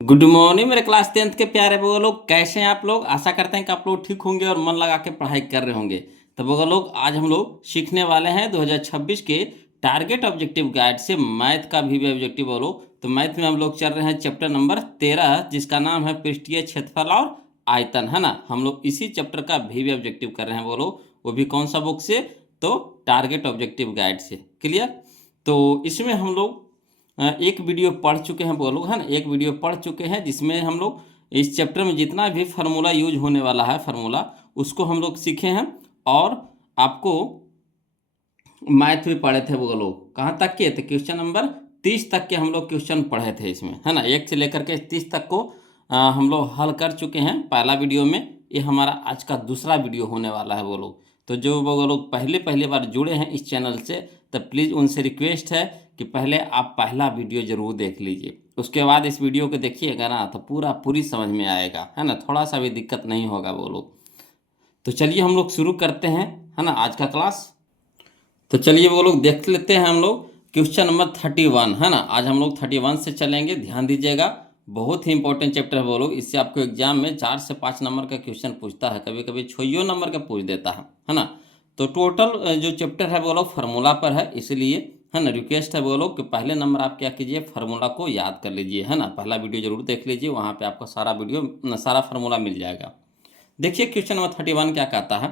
Good morning मेरे class 10th के प्यारे वो लोग, कैसे हैं आप लोग। आशा करते हैं कि आप लोग ठीक होंगे और मन लगा के पढ़ाई कर रहे होंगे। तो वो लोग आज हम लोग सीखने वाले हैं 2026 के टारगेट ऑब्जेक्टिव गाइड से मैथ का भी ऑब्जेक्टिव। बोलो तो मैथ में हम लोग चल रहे हैं चैप्टर नंबर 13, जिसका नाम है पृष्ठीय क्षेत्रफल और आयतन, है ना। हम लोग इसी चैप्टर का भी ऑब्जेक्टिव कर रहे हैं। बोलो वो भी कौन सा बुक से, तो टारगेट ऑब्जेक्टिव गाइड से। क्लियर। तो इसमें हम लोग एक वीडियो पढ़ चुके हैं वो लोग, है ना। एक वीडियो पढ़ चुके हैं जिसमें हम लोग इस चैप्टर में जितना भी फार्मूला यूज होने वाला है, फार्मूला उसको हम लोग सीखे हैं। और आपको मैथ में पढ़े थे वो लोग, कहाँ तक के थे, क्वेश्चन नंबर 30 तक के हम लोग क्वेश्चन पढ़े थे इसमें, है ना। 1 से लेकर के 30 तक को हम लोग हल कर चुके हैं पहला वीडियो में। ये हमारा आज का दूसरा वीडियो होने वाला है वो लोग। तो जो वो लोग पहले बार जुड़े हैं इस चैनल से, तो प्लीज़ उनसे रिक्वेस्ट है कि पहले आप पहला वीडियो ज़रूर देख लीजिए, उसके बाद इस वीडियो को देखिएगा ना तो पूरी समझ में आएगा, है ना। थोड़ा सा भी दिक्कत नहीं होगा वो लोग। तो चलिए हम लोग शुरू करते हैं, है ना, आज का क्लास। तो चलिए वो लोग देख लेते हैं हम लोग क्वेश्चन नंबर 31, है ना। आज हम लोग 31 से चलेंगे, ध्यान दीजिएगा। बहुत ही इंपॉर्टेंट चैप्टर है वो लोग। इससे आपको एग्जाम में 4 से 5 नंबर का क्वेश्चन पूछता है, कभी कभी 6 नंबर का पूछ देता है ना। तो टोटल जो चैप्टर है वो लोग फार्मूला पर है, इसलिए, है ना, रिक्वेस्ट है वो लोग कि पहले नंबर आप क्या कीजिए, फार्मूला को याद कर लीजिए, है ना। पहला वीडियो जरूर देख लीजिए, वहाँ पर आपको सारा फार्मूला मिल जाएगा। देखिए क्वेश्चन नंबर 31 क्या कहता है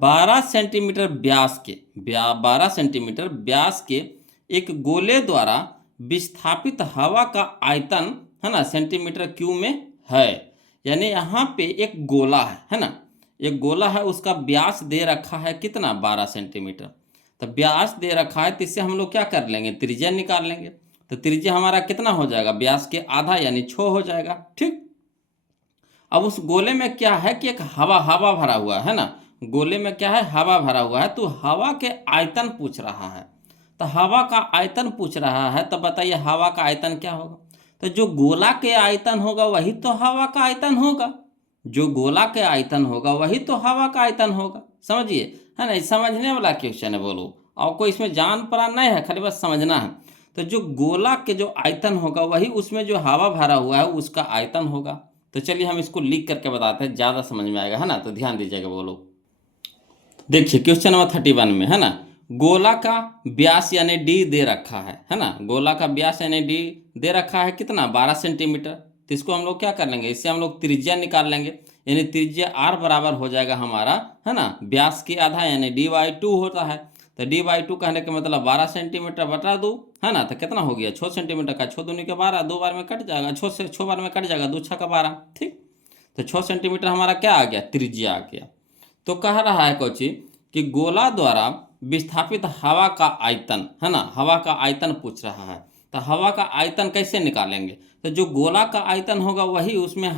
12 सेंटीमीटर व्यास के 12 सेंटीमीटर व्यास के एक गोले द्वारा विस्थापित हवा का आयतन, है ना, सेंटीमीटर क्यूब में है। यानी यहाँ पे एक गोला है ना, एक गोला है, उसका व्यास दे रखा है कितना, 12 सेंटीमीटर। तो व्यास दे रखा है, तो इससे हम लोग क्या कर लेंगे, त्रिज्या निकाल लेंगे। तो त्रिज्या हमारा कितना हो जाएगा, व्यास के आधा यानी 6 हो जाएगा, ठीक। अब उस गोले में क्या है कि एक हवा हवा भरा हुआ है ना, गोले में क्या है, हवा भरा हुआ है। तो हवा के आयतन पूछ रहा है, तो हवा का आयतन पूछ रहा है, तो बताइए हवा का आयतन क्या होगा। तो जो गोला के आयतन होगा वही तो हवा का आयतन होगा, जो गोला के आयतन होगा वही तो हवा का आयतन होगा, समझिए, है ना। समझने वाला क्वेश्चन है बोलो, और कोई इसमें जान पड़ा नहीं है, खाली बस समझना है। तो जो गोला के जो आयतन होगा वही उसमें जो हवा भरा हुआ है उसका आयतन होगा। तो चलिए हम इसको लिख करके बताते हैं, ज़्यादा समझ में आएगा, है ना। तो ध्यान दीजिएगा बोलो। देखिए क्वेश्चन नंबर 31 में, है ना, गोला का व्यास यानी डी दे रखा है ना। गोला का व्यास यानी डी दे रखा है कितना, 12 सेंटीमीटर। तो इसको हम लोग क्या कर लेंगे, इससे हम लोग त्रिज्या निकाल लेंगे। यानी त्रिज्या आर बराबर हो जाएगा हमारा, है ना, व्यास की आधा यानी dy/2 होता है। तो dy/2 कहने का मतलब 12 सेंटीमीटर बटा 2, है ना। तो कितना हो गया, 6 सेंटीमीटर का 6 दूनी के 12, 2 बार में कट जाएगा, 6 बार में कट जाएगा, 2 6 का 12, ठीक। तो 6 सेंटीमीटर हमारा क्या आ गया, त्रिज्या आ गया। तो कह रहा है कोची कि गोला द्वारा विस्थापित हवा का आयतन, है ना, हवा का आयतन पूछ रहा है। तो हवा का आयतन कैसे निकालेंगे, तो जो गोला का आयतन होगा वही उसमें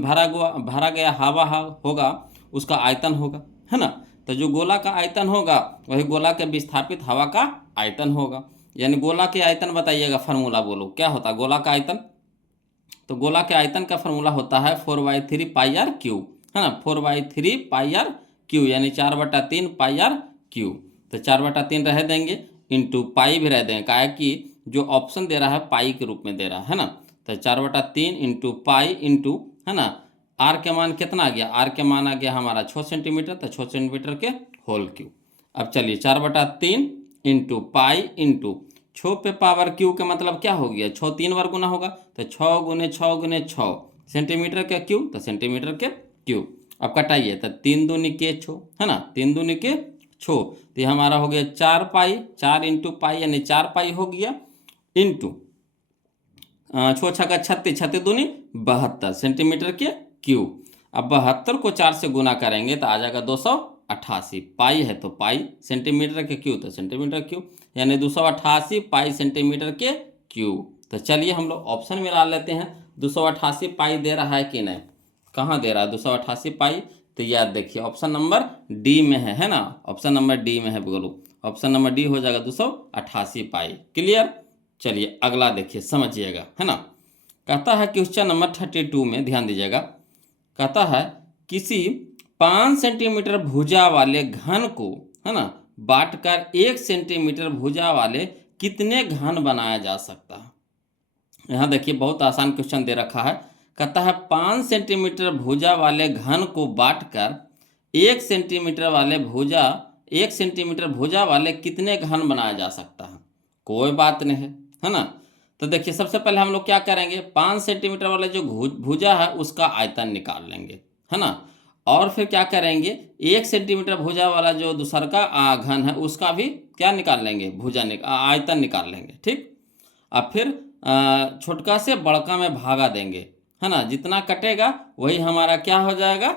भरा गया हवा होगा, उसका आयतन होगा, है ना। तो जो गोला का आयतन होगा वही गोला के विस्थापित हवा का आयतन होगा। यानी गोला के आयतन बताइएगा, फार्मूला बोलो क्या होता है गोला का आयतन। तो गोला के आयतन का फार्मूला होता है 4/3 πr क्यू, है ना, 4/3 πr क्यू, यानी 4/3 πr क्यू। तो 4/3 रह देंगे, इंटू पाई भी रह देंगे, क्या है कि जो ऑप्शन दे रहा है पाई के रूप में दे रहा है ना। तो 4/3 इंटू पाई इंटू, है ना, आर के मान कितना आ गया, आर के मान आ गया हमारा 6 सेंटीमीटर, तो 6 सेंटीमीटर के होल क्यू। अब चलिए 4/3 इंटू पाई इंटू 6 पे पावर क्यू का मतलब क्या हो गया, 6 3 बार गुना होगा, तो 6 गुने 6 गुने 6 सेंटीमीटर के क्यू, तो सेंटीमीटर के क्यू। अब कटाइए, तो 3 दूनी के 6, है ना, 3 दूनी के 6, तो ये हमारा हो गया 4 पाई, 4 इंटू पाई यानी 4 पाई हो गया, इंटू 6 छक्का 36, 36 दूनी 72 सेंटीमीटर के क्यू। अब 72 को 4 से गुना करेंगे तो आ जाएगा 288, पाई है तो पाई, सेंटीमीटर के क्यू तो सेंटीमीटर क्यू, यानी 288 पाई सेंटीमीटर के क्यू। तो चलिए हम लोग ऑप्शन में ला लेते हैं, 288 पाई दे रहा है कि नहीं, कहाँ दे रहा है 288 पाई। तो याद देखिए ऑप्शन नंबर डी में है ना, ऑप्शन नंबर डी में है बोलो, ऑप्शन नंबर डी हो जाएगा 288 पाई। क्लियर। चलिए अगला देखिए समझिएगा, है ना। कहता है क्वेश्चन नंबर 32 में ध्यान दीजिएगा, कहता है किसी 5 सेंटीमीटर भुजा वाले घन को, है ना, बांटकर 1 सेंटीमीटर भुजा वाले कितने घन बनाया जा सकता है। यहाँ देखिए बहुत आसान क्वेश्चन दे रखा है। कहता है 5 सेंटीमीटर भुजा वाले घन को बांटकर 1 सेंटीमीटर भुजा वाले कितने घन बनाया जा सकता है। कोई बात नहीं है ना। तो देखिए सबसे पहले हम लोग क्या करेंगे, 5 सेंटीमीटर वाले जो भुजा है उसका आयतन निकाल लेंगे, है ना। और फिर क्या करेंगे, 1 सेंटीमीटर भुजा वाला जो दूसरा का घन है उसका भी क्या निकाल लेंगे, आयतन निकाल लेंगे, ठीक। अब फिर छोटका से बड़का में भागा देंगे, है ना। जितना कटेगा वही हमारा क्या हो जाएगा,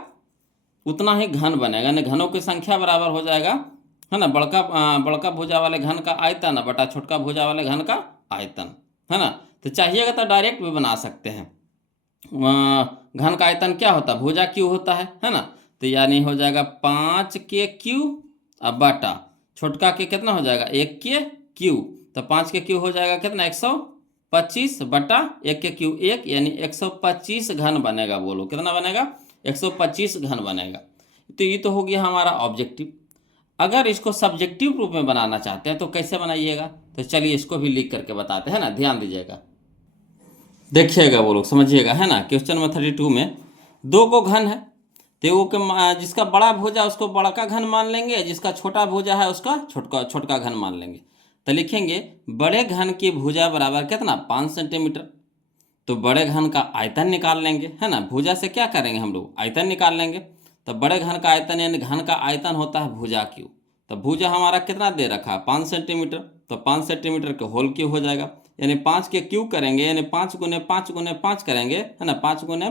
उतना ही घन बनेगा, यानी घनों की संख्या बराबर हो जाएगा, है ना। बड़का भुजा वाले घन का आयतन बटा छोटका भुजा वाले घन का आयतन, है ना। तो चाहिएगा तो डायरेक्ट भी बना सकते हैं। घन का आयतन क्या होता है, भुजा क्यू होता है ना। तो यानी हो जाएगा 5 के क्यू अब बटा छोटका के कितना हो जाएगा 1 के क्यू। तो 5 के क्यू हो जाएगा कितना 125 बटा 1 के क्यू 1, यानी 125 घन बनेगा। बोलो कितना बनेगा, 125 घन बनेगा। तो ये तो हो गया हमारा ऑब्जेक्टिव। अगर इसको सब्जेक्टिव रूप में बनाना चाहते हैं तो कैसे बनाइएगा, तो चलिए इसको भी लिख करके बताते हैं ना, ध्यान दीजिएगा, देखिएगा वो लोग समझिएगा, है ना। क्वेश्चन नंबर 32 में 2 को घन है, तो के जिसका बड़ा भुजा उसको बड़ा का घन मान लेंगे, जिसका छोटा भुजा है उसका छोटका घन मान लेंगे। तो लिखेंगे बड़े घन की भुजा बराबर कितना 5 सेंटीमीटर। तो बड़े घन का आयतन निकाल लेंगे, है ना। भुजा से क्या करेंगे हम लोग, आयतन निकाल लेंगे। तो बड़े घन का आयतन यानी घन का आयतन होता है भुजा क्यू। तो भुजा हमारा कितना दे रखा है 5 सेंटीमीटर, तो 5 सेंटीमीटर के होल क्यू हो जाएगा, यानी 5 के क्यू करेंगे, यानी 5 गुने 5 गुने 5 करेंगे, है ना। 5 गुने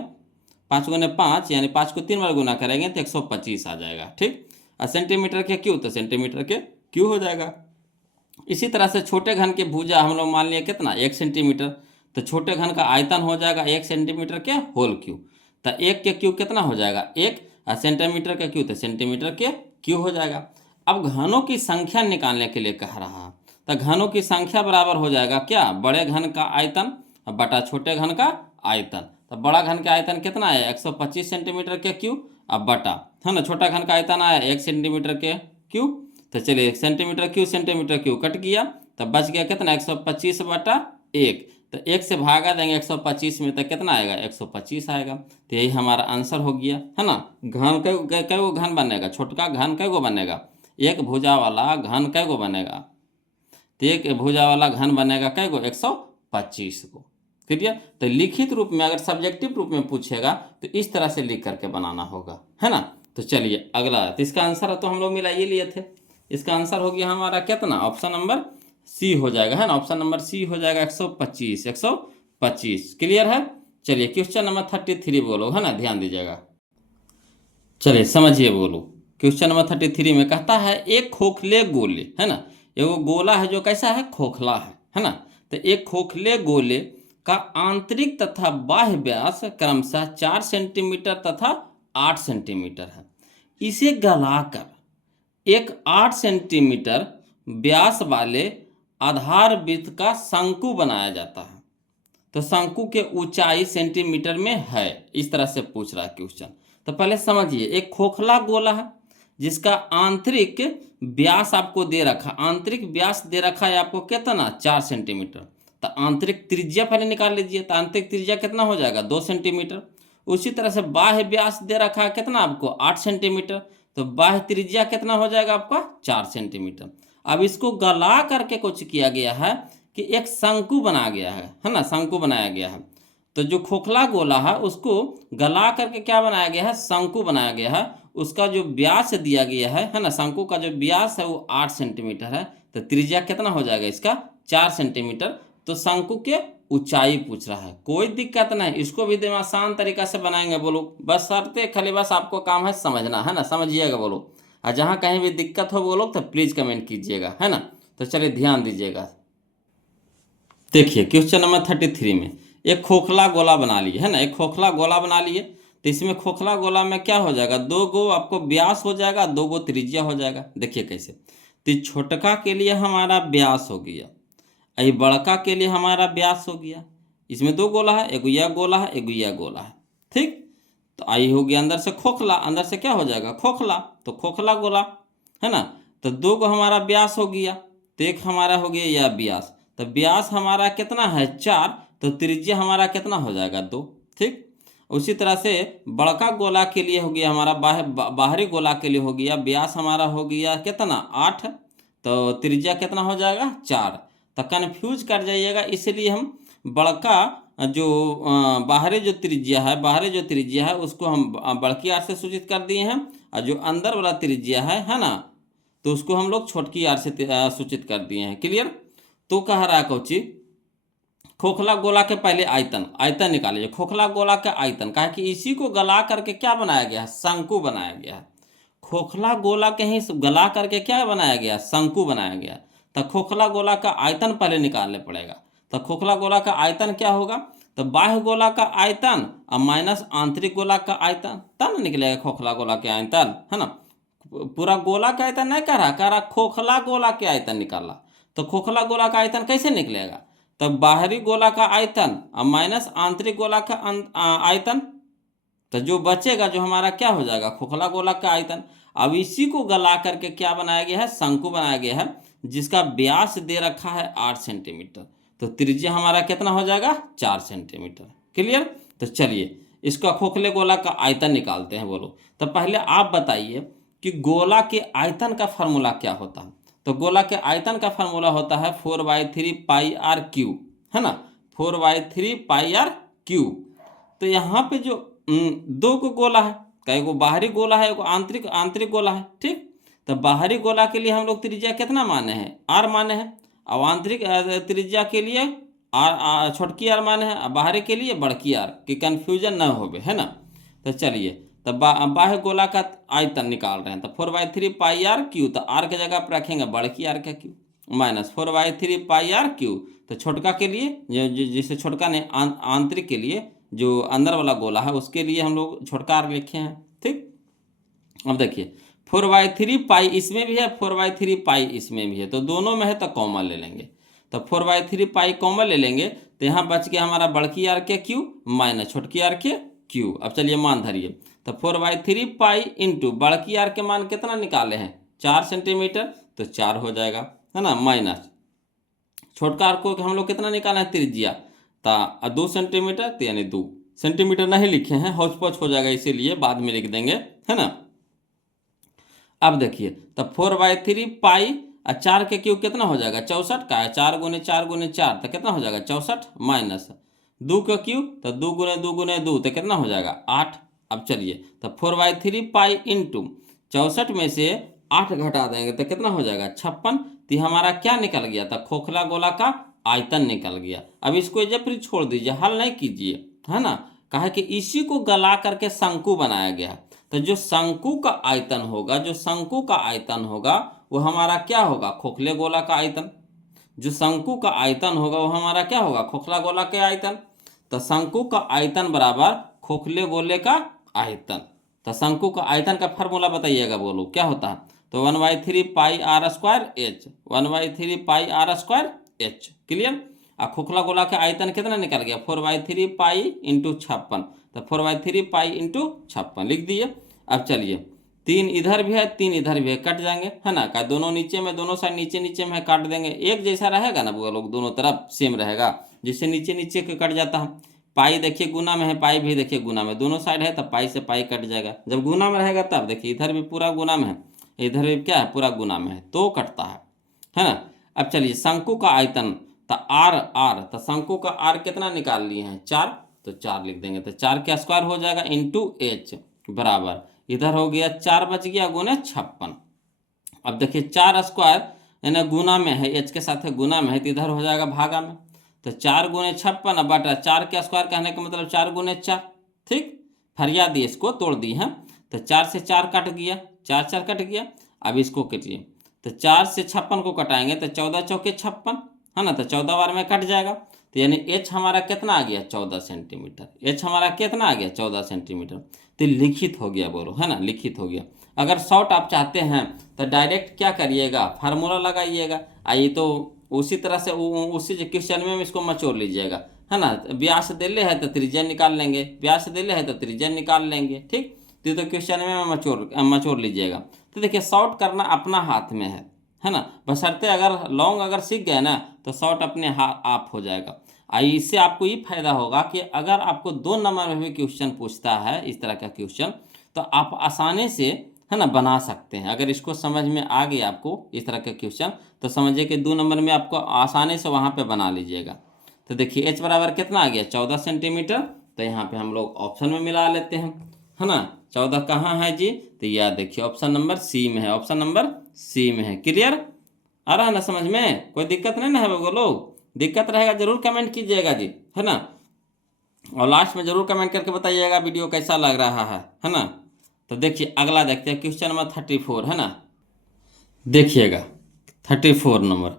5 यानी 5 को 3 बार गुना करेंगे तो 125 आ जाएगा, ठीक। और सेंटीमीटर के क्यू तो सेंटीमीटर के क्यू हो जाएगा। इसी तरह से छोटे घन के भुजा हम लोग मान लिए कितना 1 सेंटीमीटर, तो छोटे घन का आयतन हो जाएगा 1 सेंटीमीटर के होल क्यू। तो 1 के क्यू कितना हो जाएगा 1, और सेंटीमीटर का क्यू तो सेंटीमीटर के क्यू हो जाएगा। अब घनों की संख्या निकालने के लिए कह रहा है, तो घनों की संख्या बराबर हो जाएगा क्या, बड़े घन का आयतन बटा छोटे घन का आयतन। तो बड़ा घन का आयतन कितना है 125 सेंटीमीटर के क्यू, अब बटा, है ना, छोटा घन का आयतन आया 1 सेंटीमीटर के क्यू। तो चलिए सेंटीमीटर क्यू कट गया, तब बच गया कितना 125 बटा 1। तो 1 से भागा देंगे 125 में, तो कितना आएगा 125 आएगा। तो यही हमारा आंसर हो गया, है ना। घन कै गो घन बनेगा, छोटका घन कै गो बनेगा, एक भुजा वाला घन कै गो बनेगा, तो एक भुजा वाला घन बनेगा कै गो 125 को। क्लियर। तो लिखित रूप में अगर सब्जेक्टिव रूप में पूछेगा तो इस तरह से लिख करके बनाना होगा, है ना। तो चलिए अगला, तो इसका आंसर तो हम लोग मिला ये लिए थे। इसका आंसर हो गया हमारा कितना, ऑप्शन नंबर सी हो जाएगा, है ना। ऑप्शन नंबर सी हो जाएगा 125। क्लियर है। चलिए क्वेश्चन नंबर 33 बोलो, है ना, ध्यान दीजिएगा। चलिए समझिए बोलो। क्वेश्चन नंबर 33 में कहता है एक खोखले गोले, है ना, एगो गोला है जो कैसा है खोखला है ना। तो एक खोखले गोले का आंतरिक तथा बाह्य व्यास क्रमशः 4 सेंटीमीटर तथा 8 सेंटीमीटर है। इसे गलाकर एक 8 सेंटीमीटर व्यास वाले आधार वृत्त का शंकु बनाया जाता है। तो शंकु के ऊंचाई सेंटीमीटर में है, इस तरह से पूछ रहा है क्वेश्चन। तो पहले समझिए, एक खोखला गोला है जिसका आंतरिक व्यास आपको दे रखा, आंतरिक व्यास दे रखा है आपको कितना 4 सेंटीमीटर। तो आंतरिक त्रिज्या पहले निकाल लीजिए, तो आंतरिक त्रिज्या कितना हो जाएगा 2 सेंटीमीटर। उसी तरह से बाह्य व्यास दे रखा है कितना आपको 8 सेंटीमीटर, तो बाह्य त्रिज्या कितना हो जाएगा आपका 4 सेंटीमीटर। अब इसको गला करके कुछ किया गया है कि एक शंकु बना गया है ना, शंकु बनाया गया है। तो जो खोखला गोला है उसको गला करके क्या बनाया गया है, शंकु बनाया गया है। उसका जो व्यास दिया गया है ना, शंकु का जो व्यास है वो 8 सेंटीमीटर है। तो त्रिज्या कितना हो जाएगा इसका 4 सेंटीमीटर। तो शंकु के ऊंचाई पूछ रहा है, कोई दिक्कत नहीं, इसको भी एकदम आसान तरीका से बनाएंगे। बोलो बस शर्ते खाली बस आपको काम है समझना, है ना, समझिएगा बोलो। और जहाँ कहीं भी दिक्कत हो बोलो तो प्लीज़ कमेंट कीजिएगा, है ना। तो चलिए ध्यान दीजिएगा। देखिए क्वेश्चन नंबर 33 में एक खोखला गोला बना लिए, है ना, एक खोखला गोला बना लिए। तो इसमें खोखला गोला में क्या हो जाएगा, 2 गो आपको व्यास हो जाएगा, 2 गो त्रिज्या हो जाएगा। देखिए कैसे, तो छोटका के लिए हमारा व्यास हो गया, ये बड़का के लिए हमारा व्यास हो गया। इसमें 2 गोला है, एक यह गोला है, एक यह गोला है, ठीक। तो आई हो गया अंदर से खोखला, अंदर से क्या हो जाएगा खोखला, तो खोखला गोला, है ना। तो 2 को हमारा व्यास हो गया, तो एक हमारा हो गया यह व्यास। तो व्यास हमारा कितना है 4, तो त्रिज्या हमारा कितना हो जाएगा 2। ठीक, उसी तरह से बड़का गोला के लिए हो गया हमारा बाहरी गोला के लिए हो गया व्यास हमारा हो गया कितना 8, तो त्रिज्या कितना हो जाएगा 4। तो कन्फ्यूज कर जाइएगा, इसलिए हम बड़का जो बाहरी जो त्रिज्या है उसको हम बड़की आर से सूचित कर दिए हैं, और जो अंदर वाला त्रिज्या है ना, तो उसको हम लोग छोटकी आर से सूचित कर दिए हैं। क्लियर। तो कह रहा है कोची खोखला गोला के पहले आयतन निकालिए। खोखला गोला का आयतन कहा कि इसी को गला करके क्या बनाया गया है, शंकु बनाया गया है। खोखला गोला के ही गला करके क्या बनाया गया, शंकु बनाया गया। तो खोखला गोला का आयतन पहले निकालने पड़ेगा। तो खोखला गोला का आयतन क्या होगा, तो बाह्य गोला का आयतन और माइनस आंतरिक गोला का आयतन, तब न निकलेगा खोखला गोला के आयतन, है ना। पूरा गोला का आयतन नहीं कह रहा खोखला गोला के आयतन निकाला। तो खोखला गोला का आयतन कैसे निकलेगा, तब बाहरी गोला का आयतन और माइनस आंतरिक गोला का आयतन, तो जो बचेगा जो हमारा क्या हो जाएगा खोखला गोला का आयतन। अब इसी को गला करके क्या बनाया गया है, शंकु बनाया गया है, जिसका व्यास दे रखा है 8 सेंटीमीटर। तो त्रिज्या हमारा कितना हो जाएगा 4 सेंटीमीटर। क्लियर। तो चलिए इसका खोखले गोला का आयतन निकालते हैं। बोलो, तो पहले आप बताइए कि गोला के आयतन का फार्मूला क्या होता है। तो गोला के आयतन का फार्मूला होता है 4/3 पाई आर क्यू, है ना, 4/3 पाई आर क्यू। तो यहाँ पे जो 2 को गोला है, कई को बाहरी गोला है, एक आंतरिक गोला है। ठीक, तो बाहरी गोला के लिए हम लोग त्रिज्या कितना माने हैं, आर माने हैं, और आंतरिक त्रिज्या के लिए आर छोटकी आर माने हैं, बाहरी के लिए बड़की आर, कि कन्फ्यूजन न हो, है ना। तो चलिए, तो बाह्य गोला का आयतन निकाल रहे हैं। तो 4/3 पाई आर क्यू, तो आर के जगह पर रखेंगे बड़की आर का cube, minus 4/3 pi r cube. तो छोटका के लिए जिसे छोटका ने आंतरिक के लिए जो अंदर वाला गोला है उसके लिए हम लोग छोटका आर लिखे हैं। ठीक, अब देखिए 4/3 पाई इसमें भी है, 4/3 पाई इसमें भी है, तो दोनों में है तो कॉमन ले लेंगे। तो 4/3 पाई कॉमन ले लेंगे, तो यहाँ बच गया हमारा बड़की आर के क्यू माइनस छोटकी आर के क्यू। अब चलिए मान धरिए, तो 4/3 पाई इंटू बड़की आर के मान कितना निकाले हैं 4 सेंटीमीटर, तो 4 हो जाएगा, है ना, माइनस छोटका आर को हम लोग कितना निकाले हैं त्रिज्या, तो 2 सेंटीमीटर, तो यानी 2 सेंटीमीटर नहीं लिखे हैं, हौच पौच हो जाएगा, इसीलिए बाद में लिख देंगे, है ना। अब देखिए, तो 4/3 पाई और 4 के क्यूब कितना हो जाएगा 64 का है, 4 गुने 4 गुने 4, तो कितना हो जाएगा 64, माइनस 2 का क्यूब, तो 2 गुने 2 गुने 2, तो कितना हो जाएगा 8। अब चलिए, तो 4/3 पाई इंटू 64 में से 8 घटा देंगे तो कितना हो जाएगा 56। तो हमारा क्या निकल गया था, खोखला गोला का आयतन निकल गया। अब इसको जबरी छोड़ दीजिए, हल नहीं कीजिए, है ना, कहा कि इसी को गला करके शंकु बनाया गया। तो जो शंकु का आयतन होगा वो हमारा क्या होगा, खोखले गोला का आयतन। जो शंकु का आयतन होगा वो हमारा क्या होगा, खोखला गोला के आयतन। तो शंकु का आयतन बराबर खोखले गोले का आयतन। तो शंकु का आयतन का फार्मूला बताइएगा, बोलो क्या होता है। तो 1/3 pi r square h, 1/3 pi r square h. Clear. और खोखला गोला का आयतन कितना निकल गया 4/3 पाई इंटू 56, तो 4/3 पाई इंटू 56 लिख दिए। अब चलिए 3 इधर भी है 3 इधर भी है, कट जाएंगे, है ना, का दोनों नीचे में, दोनों साइड नीचे नीचे में है, काट देंगे, एक जैसा रहेगा ना वो लोग, दोनों तरफ सेम रहेगा, जिससे नीचे नीचे के कट जाता है। पाई देखिए गुना में है, पाई भी देखिए गुना में, दोनों साइड है, तब पाई से पाई कट जाएगा। जब गुना में रहेगा तब देखिए इधर भी पूरा गुना में है, इधर भी क्या है पूरा गुना में है, तो कटता है ना। अब चलिए शंकु का आयतन, तो आर, तो शंकु का आर कितना निकाल लिए हैं 4, तो 4 लिख देंगे, तो 4 का स्क्वायर हो जाएगा इंटू एच बराबर, इधर हो गया 4 बच गया गुने 56। अब देखिए 4 स्क्वायर यानी गुना में है, एच के साथ है गुना में है, तो इधर हो जाएगा भागा में, तो 4 गुने 56 बटा 4 का स्क्वायर कहने का मतलब 4 गुने 4। ठीक, फरिया दी, इसको तोड़ दी है, तो 4 से 4 कट गया, 4 4 कट गया। अब इसको कटिए, तो 4 से 56 को कटाएंगे तो 14 चौके 56, है ना, तो 14 बार में कट जाएगा। तो यानी एच हमारा कितना आ गया 14 सेंटीमीटर, एच हमारा कितना आ गया 14 सेंटीमीटर। तो लिखित हो गया, बोलो, है ना, लिखित हो गया। अगर शॉर्ट आप चाहते हैं तो डायरेक्ट क्या करिएगा, फार्मूला लगाइएगा, आइए तो उसी तरह से उसी क्वेश्चन में इसको मचोड़ लीजिएगा, है ना। व्यास दिले है तो त्रिज्या निकाल लेंगे, व्यास दिले है तो त्रिज्या निकाल लेंगे। ठीक, तो क्वेश्चन में मचोड़ लीजिएगा। तो देखिए शॉर्ट करना अपना हाथ में है ना, बशर्ते अगर लॉन्ग अगर सीख गए ना तो शॉर्ट अपने आप हो जाएगा। इससे आपको ये फायदा होगा कि अगर आपको 2 नंबर में भी क्वेश्चन पूछता है इस तरह का क्वेश्चन, तो आप आसानी से, है ना, बना सकते हैं। अगर इसको समझ में आ गया आपको इस तरह का क्वेश्चन, तो समझिए कि 2 नंबर में आपको आसानी से वहाँ पे बना लीजिएगा। तो देखिए एच बराबर कितना आ गया, 14 सेंटीमीटर। तो यहाँ पे हम लोग ऑप्शन में मिला लेते हैं, है ना। 14 कहाँ है जी, तो यह देखिए ऑप्शन नंबर सी में है, ऑप्शन नंबर सी में है। क्लियर आ रहा है ना समझ में, कोई दिक्कत नहीं ना है वो लोग? दिक्कत रहेगा जरूर कमेंट कीजिएगा जी, है ना। और लास्ट में जरूर कमेंट करके बताइएगा वीडियो कैसा लग रहा है ना। तो देखिए अगला देखते हैं क्वेश्चन नंबर 34, है ना। देखिएगा 34 नंबर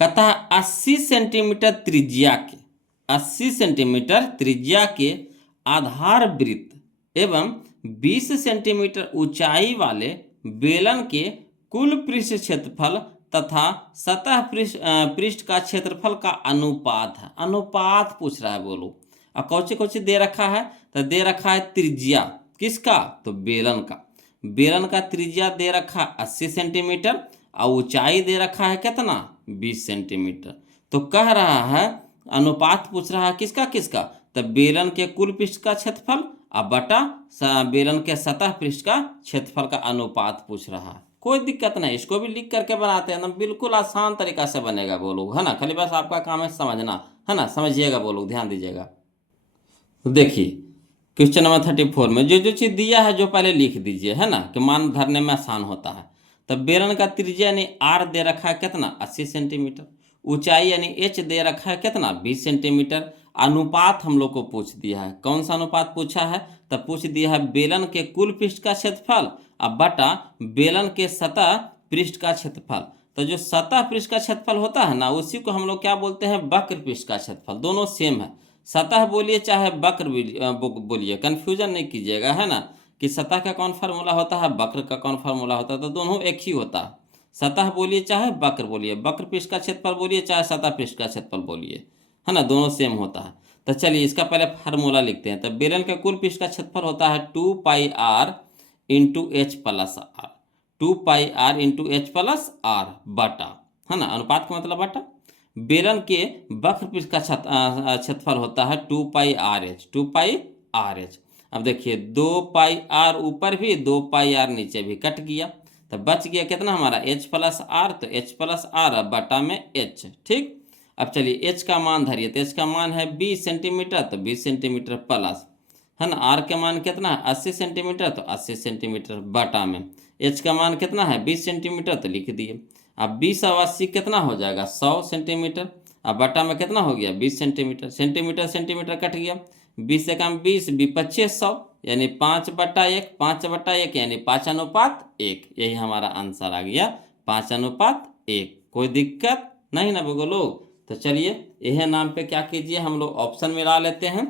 कहता है 80 सेंटीमीटर त्रिज्या के, 80 सेंटीमीटर त्रिज्या के आधार वृत्त एवं 20 सेंटीमीटर ऊंचाई वाले बेलन के कुल पृष्ठ क्षेत्रफल तथा सतह पृष्ठ का क्षेत्रफल का अनुपात है। अनुपात पूछ रहा है बोलो। और कौचे कौचे दे रखा है, तो दे रखा है त्रिज्या किसका, तो बेलन का। बेलन का त्रिज्या दे रखा 80 सेंटीमीटर और ऊंचाई दे रखा है कितना, 20 सेंटीमीटर। तो कह रहा है अनुपात पूछ रहा है किसका किसका, तो बेलन के कुल पृष्ठ का क्षेत्रफल और बटा बेलन के सतह पृष्ठ का क्षेत्रफल का अनुपात पूछ रहा है। कोई दिक्कत नहीं, इसको भी लिख करके बनाते हैं ना, बिल्कुल आसान तरीका से बनेगा वो लोग, है ना। खाली बस आपका काम है समझना, है ना। समझिएगा वो लोग, ध्यान दीजिएगा। तो देखिए क्वेश्चन नंबर 34 में जो जो चीज़ दिया है जो पहले लिख दीजिए, है ना, कि मान धरने में आसान होता है। तो बेलन का त्रिज्या यानी आर दे रखा है कितना, 80 सेंटीमीटर। ऊंचाई यानी एच दे रखा है कितना, 20 सेंटीमीटर। अनुपात हम लोग को पूछ दिया है, कौन सा अनुपात पूछा है, तब पूछ दिया है बेलन के कुल पृष्ठ का क्षेत्रफल अब बटा बेलन के सतह पृष्ठ का क्षेत्रफल। तो जो सतह पृष्ठ का क्षेत्रफल होता है ना, उसी को हम लोग क्या बोलते हैं, वक्र पृष्ठ का क्षेत्रफल। दोनों सेम है, सतह बोलिए चाहे वक्र बोलिए, कंफ्यूजन नहीं कीजिएगा, है ना, कि सतह का कौन फार्मूला होता है, वक्र का कौन फार्मूला होता है, तो दोनों एक ही होता है। सतह बोलिए चाहे वक्र बोलिए, वक्र पृष्ठ का क्षेत्रफल बोलिए चाहे सतह पृष्ठ का क्षेत्रफल बोलिए, है ना, दोनों सेम होता है। तो चलिए इसका पहले फार्मूला लिखते हैं। तो बेलन का कुल पृष्ठ का क्षेत्रफल होता है 2πr into h plus r, 2πr into h plus r बटा, है ना, अनुपात का मतलब बटा। बेलन के वक्र पृष्ठ का क्षेत्रफल होता है 2πrh, 2πrh। अब देखिए 2πr ऊपर भी 2πr नीचे भी कट गया, तो बच गया कितना हमारा h प्लस आर, तो h प्लस आर बटा में h, ठीक। अब चलिए h का मान धरिए, तो h का मान है 20 सेंटीमीटर, तो 20 सेंटीमीटर प्लस, है ना, r का मान कितना है 80 सेंटीमीटर, तो 80 सेंटीमीटर बटा में h का मान कितना है 20 सेंटीमीटर, तो लिख दिए। अब 20 और 80 कितना हो जाएगा 100 सेंटीमीटर, अब बटा में कितना हो गया 20 सेंटीमीटर, सेंटीमीटर सेंटीमीटर कट गया, 20 से कम 20 25 100 यानी 5/1, 5/1 यानी 5:1। यही हमारा आंसर आ गया 5:1। कोई दिक्कत नहीं ना लोग। तो चलिए यह नाम पे क्या कीजिए, हम लोग ऑप्शन मिला लेते हैं।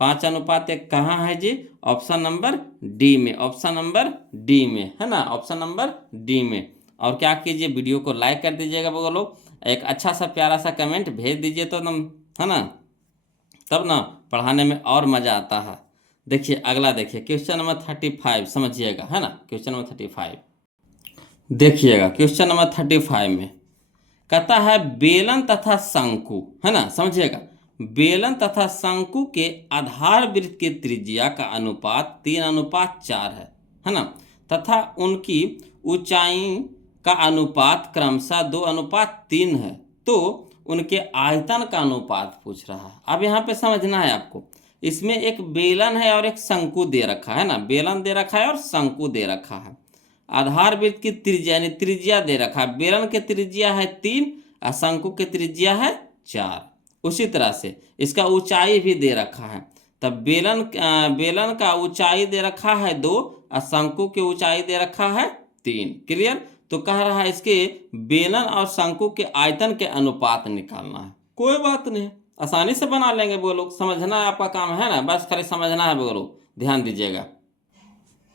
5:1 कहाँ है जी, ऑप्शन नंबर डी में, ऑप्शन नंबर डी में, है ना, ऑप्शन नंबर डी में। और क्या कीजिए, वीडियो को लाइक कर दीजिएगा वो लोग, एक अच्छा सा प्यारा सा कमेंट भेज दीजिए, तो एकदम, है ना, तब ना पढ़ाने में और मज़ा आता है। देखिए अगला देखिए क्वेश्चन नंबर 35, समझिएगा, है ना। क्वेश्चन नंबर 35 देखिएगा, क्वेश्चन नंबर 35 में कहता है बेलन तथा शंकु, है ना, समझिएगा, बेलन तथा शंकु के आधार वृत्त के त्रिज्या का अनुपात 3:4 है ना, तथा उनकी ऊंचाई का अनुपात क्रमशः 2:3 है, तो उनके आयतन का अनुपात पूछ रहा है। अब यहाँ पे समझना है आपको, इसमें एक बेलन है और एक शंकु दे रखा है ना, बेलन दे रखा है और शंकु दे रखा है। आधार वृत्त की त्रिज्या यानी त्रिज्या दे रखा है, बेलन की त्रिज्या है 3 और शंकु की त्रिज्या है 4। उसी तरह से इसका ऊंचाई भी दे रखा है, तब बेलन का ऊंचाई दे रखा है 2 और शंकु की ऊंचाई दे रखा है 3। क्लियर। तो कह रहा है इसके बेलन और शंकु के आयतन के अनुपात निकालना है। कोई बात नहीं, आसानी से बना लेंगे वो लोग, समझना है आपका काम, है ना, बस खाली समझना है वो लोग, ध्यान दीजिएगा।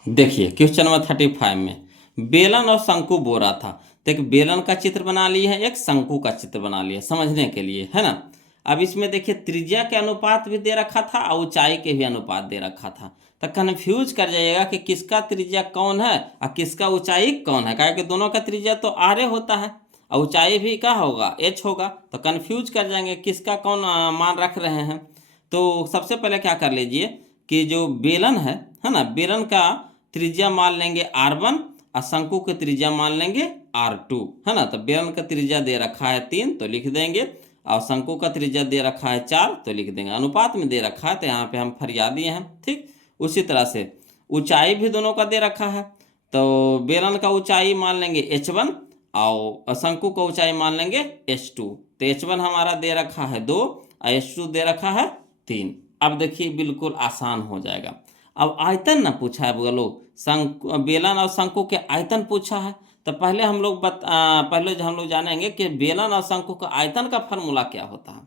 देखिए क्वेश्चन नंबर 35 में बेलन और शंकु बोरा था, तो एक बेलन का चित्र बना लिए हैं, एक शंकु का चित्र बना लिया समझने के लिए, है ना। अब इसमें देखिए त्रिज्या के अनुपात भी दे रखा था और ऊंचाई के भी अनुपात दे रखा था, तो कन्फ्यूज कर जाइएगा कि किसका त्रिज्या कौन है और किसका ऊंचाई कौन है, क्योंकि दोनों का त्रिज्या तो आरे होता है। और ऊंचाई भी क्या होगा, h होगा। तो कन्फ्यूज कर जाएंगे किसका कौन मान रख रहे हैं। तो सबसे पहले क्या कर लीजिए कि जो बेलन है ना, बेलन का त्रिज्या मान लेंगे r1 और शंकु की त्रिज्या मान लेंगे r2, है ना। तो बेलन का त्रिज्या दे रखा है 3 तो लिख देंगे, और शंकु का त्रिज्या दे रखा है 4 तो लिख देंगे। अनुपात में दे रखा है तो यहाँ पे हम फरिया दिए हैं, ठीक। उसी तरह से ऊंचाई भी दोनों का दे रखा है, तो बेलन का ऊंचाई मान लेंगे h1 और शंकु का ऊंचाई मान लेंगे h2। तो h1 हमारा दे रखा है 2 और h2 दे रखा है 3। अब देखिए बिल्कुल आसान हो जाएगा। अब आयतन ना पूछा है बोलो, शंकु बेलन और शंकु के आयतन पूछा है। तो पहले हम लोग पहले हम लोग जानेंगे कि बेलन और शंकु का आयतन का फार्मूला क्या होता है।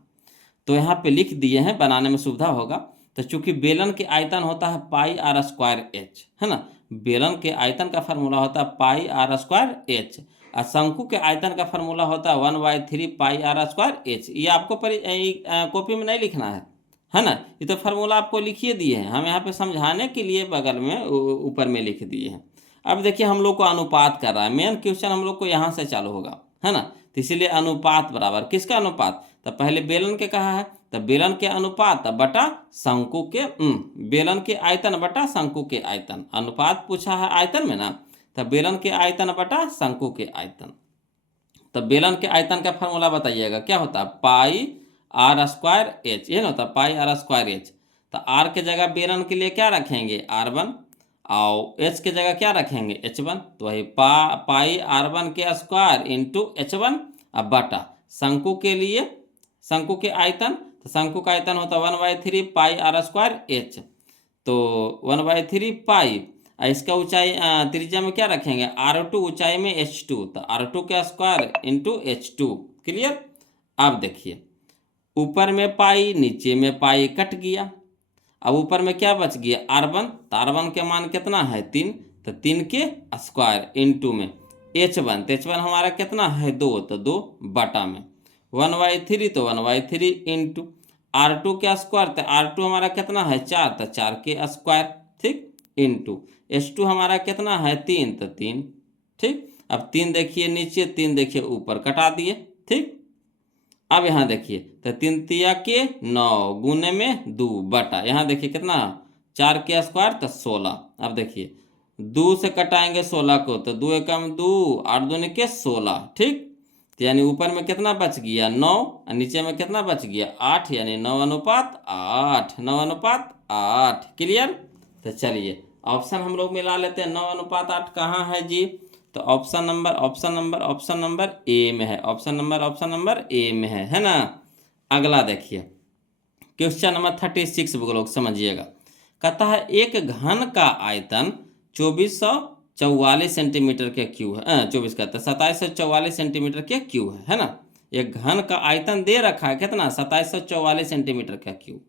तो यहाँ पे लिख दिए हैं, बनाने में सुविधा होगा। तो चूंकि बेलन के आयतन होता है पाई आर स्क्वायर एच, है ना। बेलन के आयतन का फार्मूला होता है पाई आर स्क्वायर एच, और शंकु के आयतन का फार्मूला होता है 1/3 पाई आर स्क्वायर एच। ये आपको कॉपी में नहीं लिखना है ना। ये तो फार्मूला आपको लिखिए दिए हैं, हम यहाँ पे समझाने के लिए बगल में ऊपर में लिख दिए हैं। अब देखिए हम लोग को अनुपात कर रहा है, मेन क्वेश्चन हम लोग को यहाँ से चालू होगा, है ना। तो इसीलिए अनुपात बराबर किसका अनुपात, तो पहले बेलन के कहा है, तो बेलन के अनुपात बटा शंकु के बेलन के आयतन बटा शंकु के आयतन। अनुपात पूछा है आयतन में ना, तो बेलन के आयतन बटा शंकु के आयतन। तो बेलन के आयतन का फार्मूला बताइएगा क्या होता है, पाई आर स्क्वायर एच, ये ना होता है पाई आर स्क्वायर एच। तो आर के जगह बेलन के लिए क्या रखेंगे r1, और एच के जगह क्या रखेंगे h1। तो वही पाई r1 के स्क्वायर इंटू h1 अब बटा शंकु के लिए शंकु के आयतन, तो शंकु का आयतन होता है 1/3 पाई आर स्क्वायर एच। तो 1/3 पाई, इसका ऊंचाई त्रिज्या में क्या रखेंगे r2, ऊंचाई में h2, तो r2 के स्क्वायर इंटू h2। क्लियर। अब देखिए ऊपर में पाई नीचे में पाई कट गया, अब ऊपर में क्या बच गया r1, तो r1 के मान कितना है 3, तो 3 के स्क्वायर इंटू में h1, तो h1 हमारा कितना है 2, तो 2 बटा में 1/3, तो 1/3 इंटू r2 के स्क्वायर, तो r2 हमारा कितना है 4, तो 4 के स्क्वायर, ठीक, इंटू h2 हमारा कितना है 3, तो 3, ठीक। अब 3 देखिए नीचे, 3 देखिए ऊपर, कटा दिए, ठीक। अब यहाँ देखिए तो 3 तिया के 9 गुने में 2 बटा, यहाँ देखिए कितना 4 के स्क्वायर तो 16। अब देखिए 2 से कटाएंगे 16 को, तो 2 एकम 2, 8 दूनी के 16, ठीक। तो यानी ऊपर में कितना बच गया 9 और नीचे में कितना बच गया 8, यानी 9:8, 9:8। क्लियर। तो चलिए ऑप्शन हम लोग मिला लेते हैं। 9:8 कहाँ है जी, तो ऑप्शन नंबर ए में है, ऑप्शन नंबर ए में है ना। अगला देखिए क्वेश्चन नंबर 36 लोग समझिएगा। कहता है एक घन का आयतन 2444 सेंटीमीटर के क्यू है, 24 कहता है 2744 सेंटीमीटर के क्यू है ना। एक घन का आयतन दे रखा है कितना 2744 सेंटीमीटर का क्यू।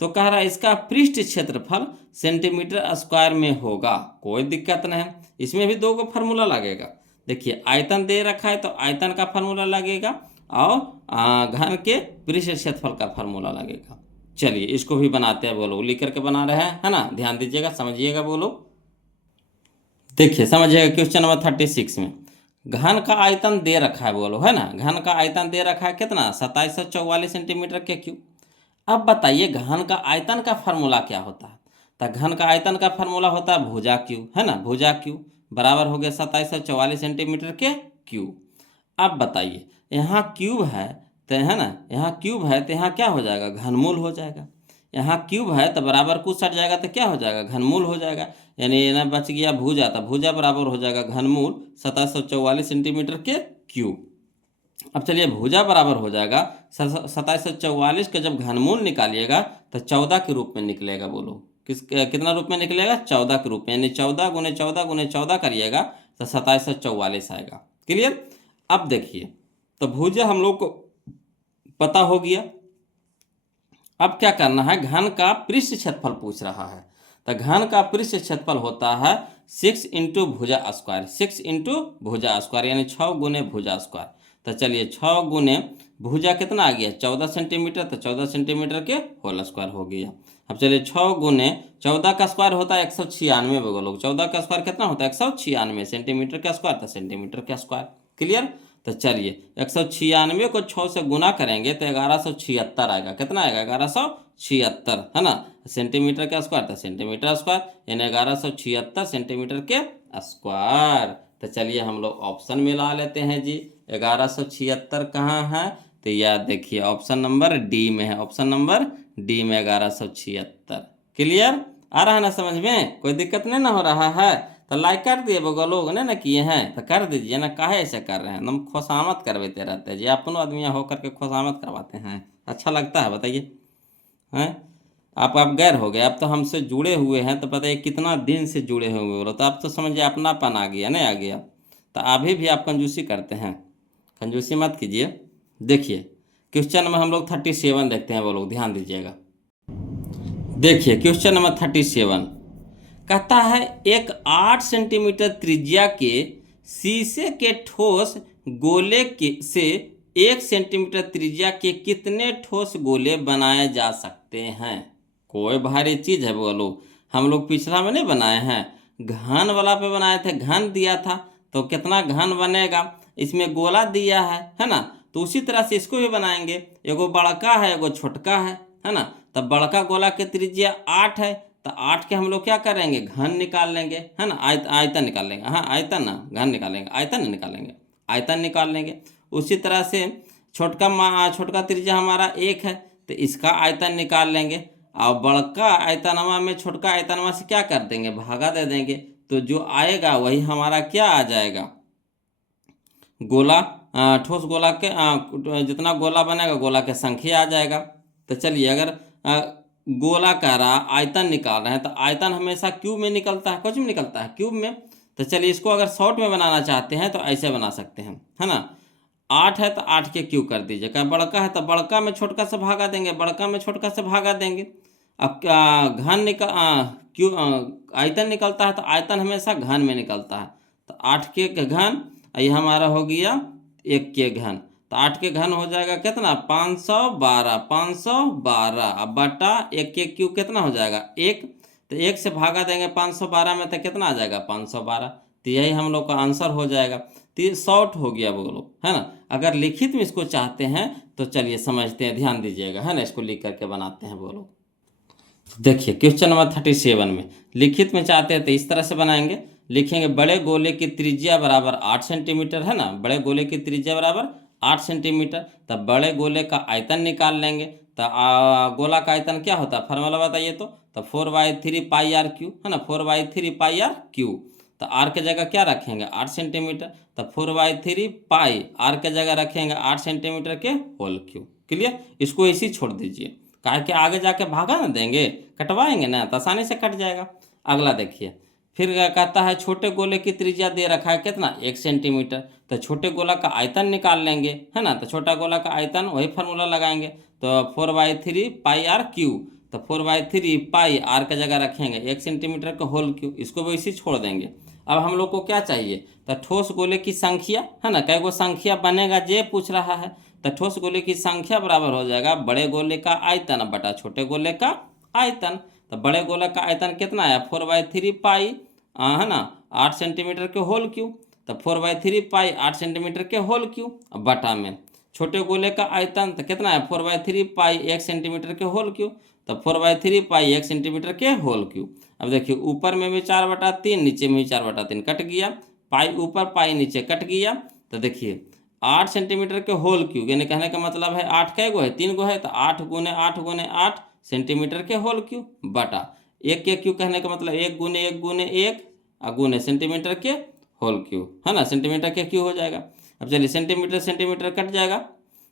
तो कह रहा है इसका पृष्ठ क्षेत्रफल सेंटीमीटर स्क्वायर में होगा। कोई दिक्कत नहीं है, इसमें भी 2 को फार्मूला लगेगा। देखिए आयतन दे रखा है तो आयतन का फार्मूला लगेगा, और घन के पृष्ठ क्षेत्रफल का फार्मूला लगेगा। चलिए इसको भी बनाते हैं, बोलो लिख करके बना रहे हैं, है ना। ध्यान दीजिएगा, समझिएगा, बोलो देखिए समझिएगा। क्वेश्चन नंबर 36 में घन का आयतन दे रखा है, बोलो, है ना। घन का आयतन दे रखा है कितना 2744 सेंटीमीटर के क्यू। अब बताइए घन का आयतन का फार्मूला क्या होता है, तो घन का आयतन का फार्मूला होता है भुजा क्यू, है ना। भुजा क्यू बराबर हो गया 2744 सेंटीमीटर के क्यू। अब बताइए यहाँ क्यूब है तो, है ना, यहाँ क्यूब है तो यहाँ क्या हो जाएगा घनमूल हो जाएगा। यहाँ क्यूब है तो बराबर कुछ सट जाएगा तो क्या हो जाएगा घनमूल हो जाएगा। यानी ये ना बच गया भुजा, तो भुजा बराबर हो जाएगा घनमूल 2744 सेंटीमीटर के क्यूब। अब चलिए भुजा बराबर हो जाएगा 2744 का जब घनमूल निकालिएगा तो 14 के रूप में निकलेगा। बोलो कितना रूप में निकलेगा 14 के रूप में, यानी 14 गुने 14 गुने 14 करिएगा तो 2744 आएगा। क्लियर। अब देखिए तो भुजा हम लोग को पता हो गया। अब क्या करना है, घन का पृष्ठ क्षेत्रफल पूछ रहा है। तो घन का पृष्ठ क्षेत्रफल होता है 6 इंटू भुजा स्क्वायर, 6 इंटू भुजा स्क्वायर, यानी 6 गुने भुजा स्क्वायर। तो चलिए 6 गुने भुजा कितना आ गया 14 सेंटीमीटर, तो 14 सेंटीमीटर के होल स्क्वायर हो गया। अब चलिए 6 गुने 14 का स्क्वायर होता है 196, बोलो 14 का स्क्वायर कितना होता है 196 सेंटीमीटर का स्क्वायर, तो सेंटीमीटर का स्क्वायर। क्लियर। तो चलिए 196 को 6 से गुना करेंगे तो 1176 आएगा। कितना आएगा? 1176, है ना। सेंटीमीटर का स्क्वायर था सेंटीमीटर स्क्वायर, यानी 1176 सेंटीमीटर के स्क्वायर। तो चलिए हम लोग ऑप्शन मिला लेते हैं जी। 1176 कहाँ है? तो यह देखिए ऑप्शन नंबर डी में है। ऑप्शन नंबर डी में 1176। क्लियर? आ रहा है ना समझ में? कोई दिक्कत नहीं ना हो रहा है? तो लाइक कर दिए बगो लोग ने ना किए हैं तो कर दीजिए ना। काहे ऐसे कर रहे हैं? हम खुशामद करवाते रहते हैं जी, अपनों आदमी होकर के खुशामद करवाते हैं। अच्छा लगता है? बताइए। हैं आप गैर हो गए, अब तो हमसे जुड़े हुए हैं तो बताइए कितना दिन से जुड़े हुए बोलो, तो अब तो समझिए अपनापन आ गया नहीं आ गया। तो अभी भी आप कंजूसी करते हैं, कंजूसी मत कीजिए। देखिए क्वेश्चन में हम लोग 37 देखते हैं, वो लोग ध्यान दीजिएगा। देखिए क्वेश्चन नंबर 37 कहता है एक 8 सेंटीमीटर त्रिज्या के शीशे के ठोस गोले के से 1 सेंटीमीटर त्रिज्या के कितने ठोस गोले बनाए जा सकते हैं? कोई भारी चीज है बोलो। हम लोग पिछला में नहीं बनाए हैं, घन वाला पे बनाए थे, घन दिया था तो कितना घन बनेगा, इसमें गोला दिया है ना। तो उसी तरह से इसको भी बनाएंगे। एगो बड़का है एगो छोटका है ना। तब बड़का गोला के त्रिज्या 8 है तो 8 के हम लोग क्या करेंगे? घन निकाल लेंगे, है ना। आयतन निकाल लेंगे। हाँ आयतन ना, घन निकालेंगे, आयतन निकालेंगे, आयतन निकाल लेंगे। उसी तरह से छोटका त्रिज्या हमारा 1 है तो इसका आयतन निकाल लेंगे। और बड़का आयतनवा में छोटका आयतनवा से क्या कर देंगे? भागा दे देंगे। तो जो आएगा वही हमारा क्या आ जाएगा? गोला, ठोस गोला के जितना गोला बनेगा गोला के संख्या आ जाएगा। तो चलिए अगर गोला कह रहा आयतन निकाल रहे हैं तो आयतन हमेशा क्यूब में निकलता है, कुछ में निकलता है क्यूब में। तो चलिए इसको अगर शॉर्ट में बनाना चाहते हैं तो ऐसे बना सकते हैं, है ना। 8 है तो 8 के क्यूब कर दीजिए। क्या बड़का है तो बड़का में छोटका से भागा देंगे, बड़का में छोटका से भागा देंगे। अब घन क्यू आयतन निकलता है तो आयतन हमेशा घन में निकलता है। तो 8 के घन, ये हमारा हो गया 1 के घन। तो 8 के घन हो जाएगा कितना? 512, 512। अब बटा 1 के क्यूब कितना हो जाएगा? 1। तो 1 से भागा देंगे 512 में तो कितना आ जाएगा? 512। तो यही हम लोग का आंसर हो जाएगा। तो ये शॉर्ट हो गया वो लोग, है ना। अगर लिखित में इसको चाहते हैं तो चलिए समझते हैं, ध्यान दीजिएगा, है ना। इसको लिख करके बनाते हैं वो लोग। देखिए क्वेश्चन नंबर 37 में लिखित में चाहते हैं तो इस तरह से बनाएंगे। लिखेंगे बड़े गोले की त्रिज्या बराबर 8 सेंटीमीटर, है ना। बड़े गोले की त्रिज्या बराबर 8 सेंटीमीटर। तब बड़े गोले का आयतन निकाल लेंगे। तो गोला का आयतन क्या होता है? फार्मूला बताइए तो। 4/3 पाई आर क्यू, है ना। 4/3 पाई आर क्यू। तो आर के जगह क्या रखेंगे? 8 सेंटीमीटर। तो 4/3 पाई आर के जगह रखेंगे 8 सेंटीमीटर के होल क्यू। क्लियर? इसको इसी छोड़ दीजिए, काहे के आगे जाके भागा ना देंगे, कटवाएंगे ना तो आसानी से कट जाएगा। अगला देखिए, फिर कहता है छोटे गोले की त्रिज्या दे रखा है कितना? 1 सेंटीमीटर। तो छोटे गोला का आयतन निकाल लेंगे, है ना। तो छोटा गोला का आयतन वही फार्मूला लगाएंगे। तो 4/3 पाई आर क्यू। तो 4/3 पाई आर का जगह रखेंगे 1 सेंटीमीटर का होल क्यू, इसको भी इसी छोड़ देंगे। अब हम लोग को क्या चाहिए? तो ठोस गोले की संख्या, है ना। कई गो संख्या बनेगा ये पूछ रहा है। तो ठोस गोले की संख्या बराबर हो जाएगा बड़े गोले का आयतन बटा छोटे गोले का आयतन। तो बड़े गोले का आयतन कितना है? 4/3 पाई, है ना, 8 सेंटीमीटर के होल क्यू। तो 4/3 पाई 8 सेंटीमीटर के होल क्यू बटा में छोटे गोले का आयतन तो कितना है? 4/3 पाई 1 सेंटीमीटर के होल क्यू। तो 4/3 पाई 1 सेंटीमीटर के होल क्यू। अब देखिए ऊपर में भी 4/3, नीचे में भी 4/3 कट गया। पाई ऊपर पाई नीचे कट गया। तो देखिए 8 सेंटीमीटर के होल क्यूब, यानी कहने का मतलब है 8 कै गो है? 3 गो है। तो 8 गुने 8 गुने 8 सेंटीमीटर के होल क्यूब बटा 1 के क्यूब, कहने का मतलब 1 गुने 1 गुने 1 गुने सेंटीमीटर के होल क्यूब, है ना। सेंटीमीटर के क्यूब हो जाएगा। अब चलिए सेंटीमीटर सेंटीमीटर कट जाएगा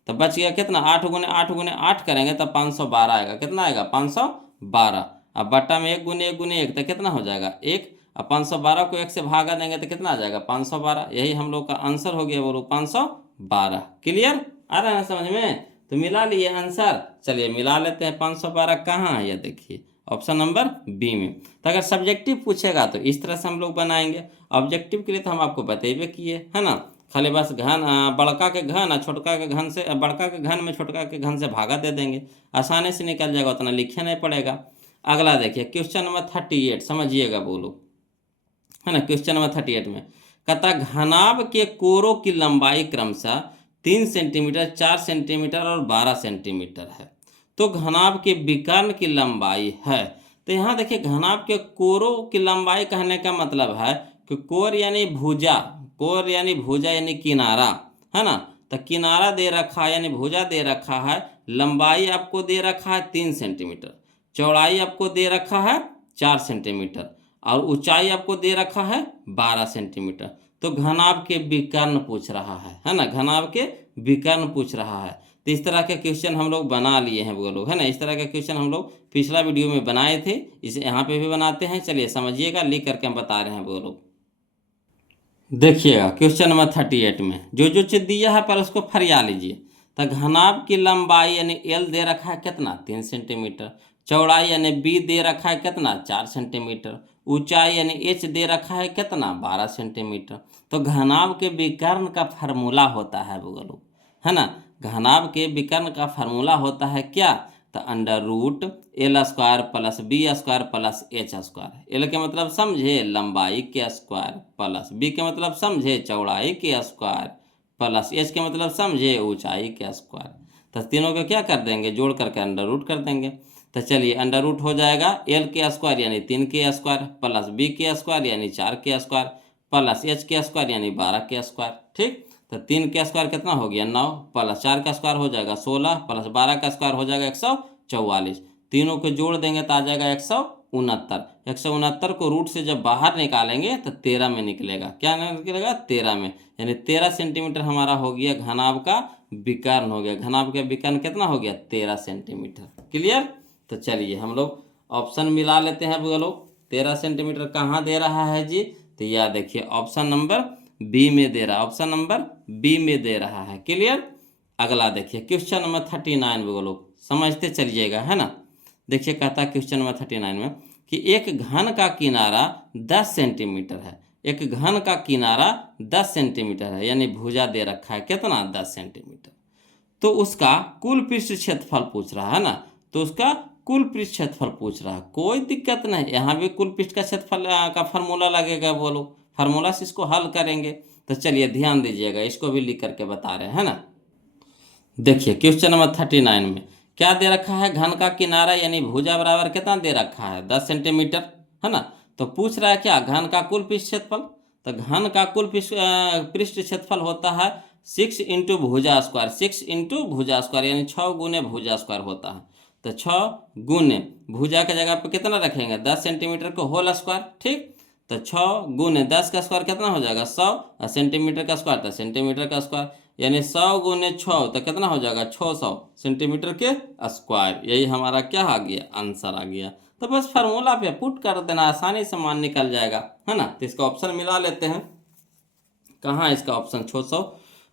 तो बच गया कितना? 8 गुने 8 गुने 8 करेंगे तो 512 आएगा। कितना आएगा? 512। अब बट्टा में 1 गुने 1 गुने 1 तो कितना हो जाएगा? 1। अब 512 को 1 से भागा देंगे तो कितना आ जाएगा? 512। यही हम लोग का आंसर हो गया, बोलो 512। क्लियर? आ रहा है ना समझ में? तो मिला लिए आंसर। चलिए मिला लेते हैं। 512 कहाँ है? ये देखिए ऑप्शन नंबर बी में। तो अगर सब्जेक्टिव पूछेगा तो इस तरह से हम लोग बनाएंगे। ऑब्जेक्टिव के लिए तो हम आपको बतेबे किए, है ना। खाली बस घन, बड़का के घन और छोटका के घन से, बड़का के घन में छोटका के घन से भागा दे देंगे, आसानी से निकल जाएगा, उतना लिखे नहीं पड़ेगा। अगला देखिए क्वेश्चन नंबर 38, समझिएगा बोलो, है ना। क्वेश्चन नंबर 38 में कहता घनाभ के कोरों की लंबाई क्रमशः 3 सेंटीमीटर, 4 सेंटीमीटर और 12 सेंटीमीटर है। तो घनाभ के विकर्ण की लंबाई है। तो यहाँ देखिए घनाभ के कोरों की लंबाई कहने का मतलब है कि कोर यानी भुजा, कोर यानी भुजा यानी किनारा, है ना। तो किनारा दे रखा है यानी भुजा दे रखा है, लंबाई आपको दे रखा है 3 सेंटीमीटर, चौड़ाई आपको दे रखा है 4 सेंटीमीटर और ऊंचाई आपको दे रखा है 12 सेंटीमीटर। तो घनाभ के विकर्ण पूछ रहा है ना, घनाभ के विकर्ण पूछ रहा है। तो इस तरह के क्वेश्चन हम लोग बना लिए हैं वो लोग, है ना। इस तरह के क्वेश्चन हम लोग पिछला वीडियो में बनाए थे, इसे यहाँ पे भी बनाते हैं। चलिए समझिएगा, लिख करके हम बता रहे हैं वो लोग। देखिएगा क्वेश्चन नंबर 38 में जो चीज दिया है पर उसको फरिया लीजिए। तो घनाभ की लंबाई यानी एल दे रखा है कितना 3 सेंटीमीटर, चौड़ाई यानी बी दे रखा है कितना 4 सेंटीमीटर, ऊंचाई यानी एच दे रखा है कितना 12 सेंटीमीटर। तो घनाभ के विकर्ण का फार्मूला होता है वो लोग, है ना। घनाभ के विकर्ण का फार्मूला होता है क्या, तो under root l square plus b square plus h square. L के मतलब समझे लंबाई के स्क्वायर, प्लस बी के मतलब समझे चौड़ाई के स्क्वायर, प्लस एच के मतलब समझे ऊंचाई के स्क्वायर। तो तीनों को क्या कर देंगे, जोड़ करके अंडर रूट कर देंगे। तो चलिए अंडर रूट हो जाएगा एल के स्क्वायर यानी 3 के स्क्वायर, प्लस बी के स्क्वायर यानी 4 के स्क्वायर, प्लस एच के स्क्वायर यानी 12 के स्क्वायर। ठीक, तो 3 का स्क्वायर कितना हो गया 9, प्लस 4 का स्क्वायर हो जाएगा 16, प्लस 12 का स्क्वायर हो जाएगा 144। तीनों को जोड़ देंगे तो आ जाएगा 169। 169 को रूट से जब बाहर निकालेंगे तो 13 में निकलेगा। क्या निकलेगा 13 में, यानी 13 सेंटीमीटर हमारा हो गया घनाभ का विकर्ण हो गया। घनाभ का विकर्ण कितना हो गया 13 सेंटीमीटर। क्लियर। तो चलिए हम लोग ऑप्शन मिला लेते हैं वो लोग। 13 सेंटीमीटर कहाँ दे रहा है जी, तो यह देखिए ऑप्शन नंबर बी में दे रहा है, ऑप्शन नंबर बी में दे रहा है। क्लियर। अगला देखिए क्वेश्चन नंबर 39 वो लोग समझते चलिएगा, है ना। देखिए कहता है क्वेश्चन नंबर 39 में कि एक घन का किनारा 10 सेंटीमीटर है, एक घन का किनारा 10 सेंटीमीटर है, यानी भुजा दे रखा है कितना 10 सेंटीमीटर। तो उसका कुल पृष्ठ क्षेत्रफल पूछ रहा है ना, तो उसका कुल पृष्ठ क्षेत्रफल पूछ रहा है। कोई दिक्कत नहीं, यहाँ भी कुल पृष्ठ का क्षेत्रफल का फार्मूला लगेगा, वो लोग फार्मूला से इसको हल करेंगे। तो चलिए ध्यान दीजिएगा, इसको भी लिख करके बता रहे हैं ना। देखिए क्वेश्चन नंबर 39 में क्या दे रखा है, घन का किनारा यानी भुजा बराबर कितना दे रखा है 10 सेंटीमीटर, है ना। तो पूछ रहा है क्या घन का कुल पृष्ठ क्षेत्रफल। तो घन का कुल पृष्ठ क्षेत्रफल होता है 6 इंटू भुजा स्क्वायर, 6 इंटू भुजा स्क्वायर यानी 6 गुने भुजा स्क्वायर होता है। तो 6 गुने भुजा के जगह पे कितना रखेंगे 10 सेंटीमीटर को होल स्क्वायर। ठीक, तो 6 गुने 10 का स्क्वायर कितना हो जाएगा 100, और सेंटीमीटर का स्क्वायर तो सेंटीमीटर का स्क्वायर, यानी 100 गुने 6 तो कितना हो जाएगा 600 सेंटीमीटर के स्क्वायर। यही हमारा क्या आ गया आंसर आ गया। तो बस फार्मूला पे पुट कर देना, आसानी से मान निकल जाएगा, है ना। तो इसका ऑप्शन मिला लेते हैं। कहाँ इसका ऑप्शन 600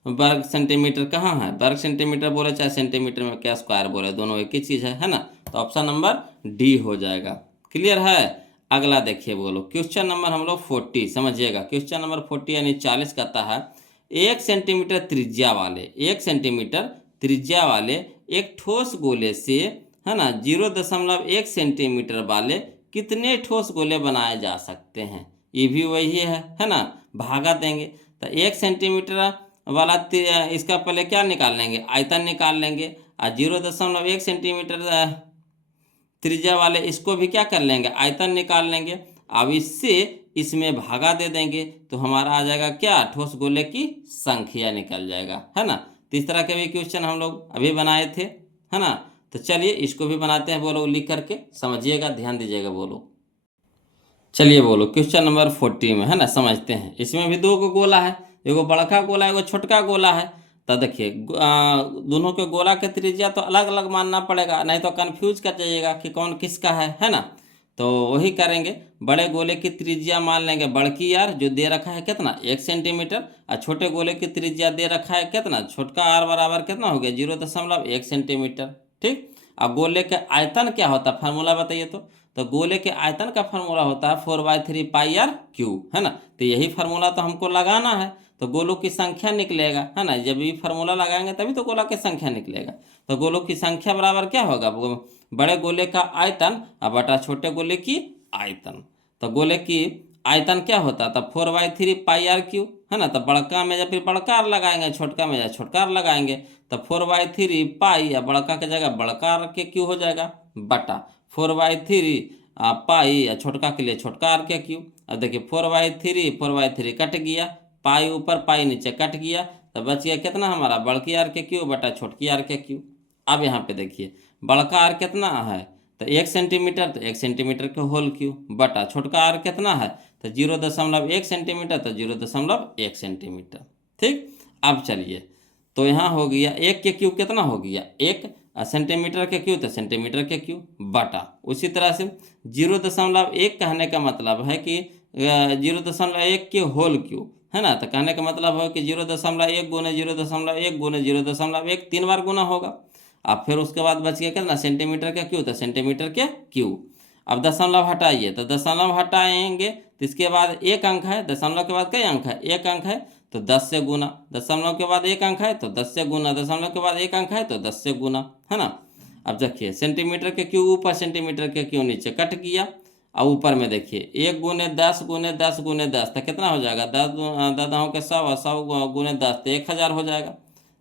वर्ग सेंटीमीटर कहाँ है, वर्ग सेंटीमीटर बोले चाहे सेंटीमीटर में क्या स्क्वायर बोले, दोनों एक ही चीज़ है ना। तो ऑप्शन नंबर डी हो जाएगा। क्लियर है। अगला देखिए बोलो क्वेश्चन नंबर हम लोग 40 समझिएगा। क्वेश्चन नंबर 40 यानी 40 कहता है 1 सेंटीमीटर त्रिज्या वाले, 1 सेंटीमीटर त्रिज्या वाले एक ठोस गोले से, है ना, 0.1 सेंटीमीटर वाले कितने ठोस गोले बनाए जा सकते हैं। ये भी वही है ना, भागा देंगे। तो 1 सेंटीमीटर वाला इसका पहले क्या निकाल लेंगे आयतन निकाल लेंगे, और 0.1 सेंटीमीटर त्रिज्या वाले इसको भी क्या कर लेंगे आयतन निकाल लेंगे। अब इससे इसमें भागा दे देंगे तो हमारा आ जाएगा क्या ठोस गोले की संख्या निकल जाएगा, है ना। तो इस तरह के भी क्वेश्चन हम लोग अभी बनाए थे, है ना। तो चलिए इसको भी बनाते हैं, बोलो लिख करके समझिएगा, ध्यान दीजिएगा। बोलो चलिए बोलो क्वेश्चन नंबर 40 में, है ना, समझते हैं। इसमें भी 2 गोला है, एगो बड़का गोला एगो छोटका गोला है। तो देखिए दोनों के गोला के त्रिज्या तो अलग अलग मानना पड़ेगा, नहीं तो कंफ्यूज कर जाइएगा कि कौन किसका है ना। तो वही करेंगे, बड़े गोले की त्रिज्या मान लेंगे बड़की आर जो दे रखा है कितना 1 सेंटीमीटर, और छोटे गोले की त्रिज्या दे रखा है कितना छोटका आर बराबर कितना हो गया 0.1 सेंटीमीटर। ठीक, अब गोले के आयतन क्या होता है फार्मूला बताइए तो गोले के आयतन का फार्मूला होता है 4/3 पाई आर क्यूब, है ना। तो यही फार्मूला तो हमको लगाना है, तो गोलों की संख्या निकलेगा, है ना। जब ये फार्मूला लगाएंगे तभी तो गोला की संख्या निकलेगा। तो गोलों की संख्या बराबर क्या होगा बड़े गोले का आयतन और बटा छोटे गोले की आयतन। तो गोले की आयतन क्या होता है, तब 4/3 पाई आर क्यू, है ना। तब बड़का में जब फिर बड़का आर लगाएंगे, छोटका में जब छोटका आर लगाएंगे, तब 4/3 पाई, या बड़का के जगह बड़का आर के क्यू हो जाएगा, बटा 4/3 पाई, या छोटका के लिए छोटका आर के क्यू। अब देखिए 4/3 कट गया, पाई ऊपर पाई नीचे कट गया, तो बच गया कितना हमारा, बड़की आर के क्यू बटा छोटकी आर के क्यू। अब यहाँ पे देखिए बड़का आर कितना है, तो 1 सेंटीमीटर, तो 1 सेंटीमीटर के होल क्यू, बटा छोटका आर कितना है, तो 0.1 सेंटीमीटर, तो 0.1 सेंटीमीटर। ठीक, अब चलिए, तो यहाँ हो गया 1 के क्यू कितना हो गया, 1 सेंटीमीटर के क्यू, तो सेंटीमीटर के क्यू, बटा उसी तरह से 0.1 कहने का मतलब है कि 0.1 के होल क्यू, है ना। तो कहने का मतलब है कि 0.1 गुने 0.1 गुने 0.1 3 बार गुना होगा। अब फिर उसके बाद बच गया कितना, सेंटीमीटर के क्यू, तो सेंटीमीटर के क्यू। अब दशमलव हटाइए, तो दशमलव हटाएंगे तो इसके बाद एक अंक है, दशमलव के बाद कई अंक है, एक अंक है, तो 10 से गुना, दशमलव के बाद एक अंक है तो 10 से गुना, दशमलव के बाद एक अंक है तो 10 से गुना, है ना। अब देखिए सेंटीमीटर के क्यू ऊपर, सेंटीमीटर के क्यू नीचे कट गया। अब ऊपर में देखिए 1 गुने 10 गुने 10 गुने 10, तो कितना हो जाएगा, 10 के 100 और 100 गुने 10, तो 1000 हो जाएगा,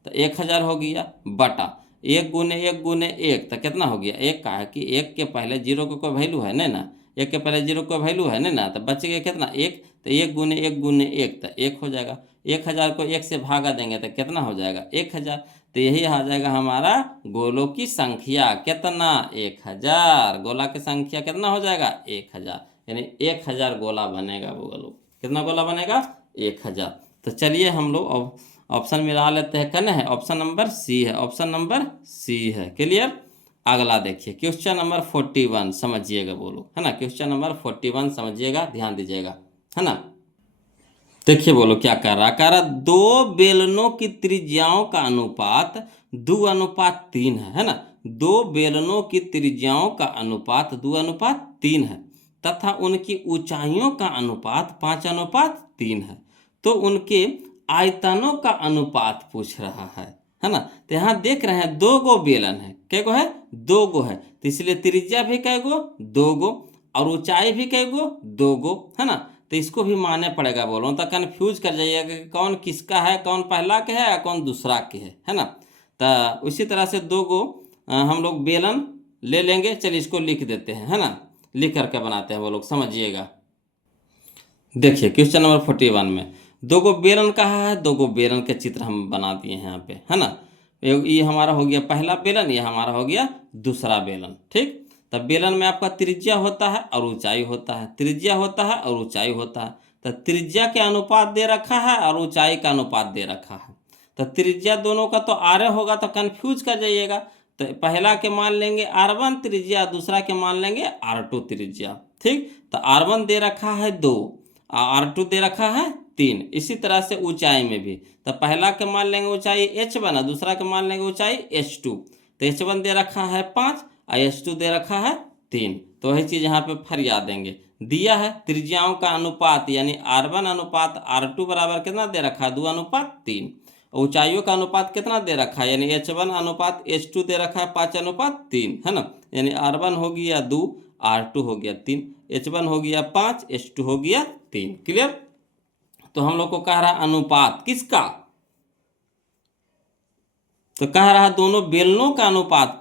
तो 1000 हो गया, बटा 1 गुने 1 गुने 1, तो कितना हो गया, 1 का है कि 1 के पहले 0 का कोई वैल्यू है नहीं ना, 1 के पहले 0 का वैल्यू है नहीं ना, तो बच गया कितना 1, तो 1 गुने 1 गुने 1, तो 1 हो जाएगा। 1000 को 1 से भागा देंगे तो कितना हो जाएगा, 1000। तो यही आ जाएगा हमारा गोलों की संख्या, कितना, 1000। गोला की संख्या कितना हो जाएगा, 1000, यानी 1000 गोला बनेगा वो गोलों। कितना गोला बनेगा, 1000। तो चलिए हम लोग ऑप्शन मिला लेते हैं, कन है ऑप्शन नंबर सी है, ऑप्शन नंबर सी है। क्लियर। अगला देखिए क्वेश्चन नंबर 41 समझिएगा बोलो, है ना। क्वेश्चन नंबर 41 समझिएगा, ध्यान दीजिएगा, है ना। देखिए बोलो क्या कह रहा, दो बेलनों की त्रिज्याओं का अनुपात 2:3 है ना। दो बेलनों की त्रिज्याओं का अनुपात 2:3 है तथा उनकी ऊंचाइयों का अनुपात 5:3 है। तो उनके आयतनों का अनुपात पूछ रहा है ना। तो यहाँ देख रहे हैं 2 गो बेलन है, कै गो है, 2 गो है, तो इसलिए त्रिज्या भी कै गो, 2 गो, और ऊंचाई भी कै गो, 2 गो, है ना। तो इसको भी मानने पड़ेगा बोलो, तो कन्फ्यूज कर जाइएगा कि कौन किसका है, कौन पहला के है या कौन दूसरा के है ना। तो उसी तरह से 2 गो हम लोग बेलन ले लेंगे। चलिए इसको लिख देते हैं, है ना, लिख करके बनाते हैं वो लोग, समझिएगा। देखिए क्वेश्चन नंबर 41 में 2 गो बेलन कहा है, 2 गो बेलन के चित्र हम बना दिए हैं यहाँ पे, है ना। ये हमारा हो गया पहला बेलन, ये हमारा हो गया दूसरा बेलन। ठीक, तब बेलन में आपका त्रिज्या होता है और ऊंचाई होता है, त्रिज्या होता है और ऊंचाई होता है। तो त्रिज्या के अनुपात दे रखा है और ऊंचाई का अनुपात दे रखा है। तो त्रिज्या दोनों का तो आर होगा, तो कन्फ्यूज कर जाइएगा। तो पहला के मान लेंगे R1 त्रिज्या, दूसरा के मान लेंगे R2 त्रिज्या। ठीक, तो R1 दे रखा है 2, R2 दे रखा है 3। इसी तरह से ऊंचाई में भी, तो पहला के मान लेंगे ऊंचाई H1 और दूसरा के मान लेंगे ऊंचाई H2। तो H1 दे रखा है 5 और H2 दे रखा है 3। तो वही चीज़ यहाँ पे फरिया देंगे, दिया है त्रिज्याओं का अनुपात यानी R1 अनुपात R2 बराबर कितना दे रखा है, 2:3। ऊंचाइयों का अनुपात कितना दे रखा है, यानी H1 अनुपात H2 दे रखा है 5:3, है ना। यानी R1 हो गया 2, R2 हो गया 3, H1 हो गया 5, H2 हो गया 3। क्लियर। तो हम लोग को कह रहा अनुपात किसका, तो कह रहा दोनों बेलनों का अनुपात,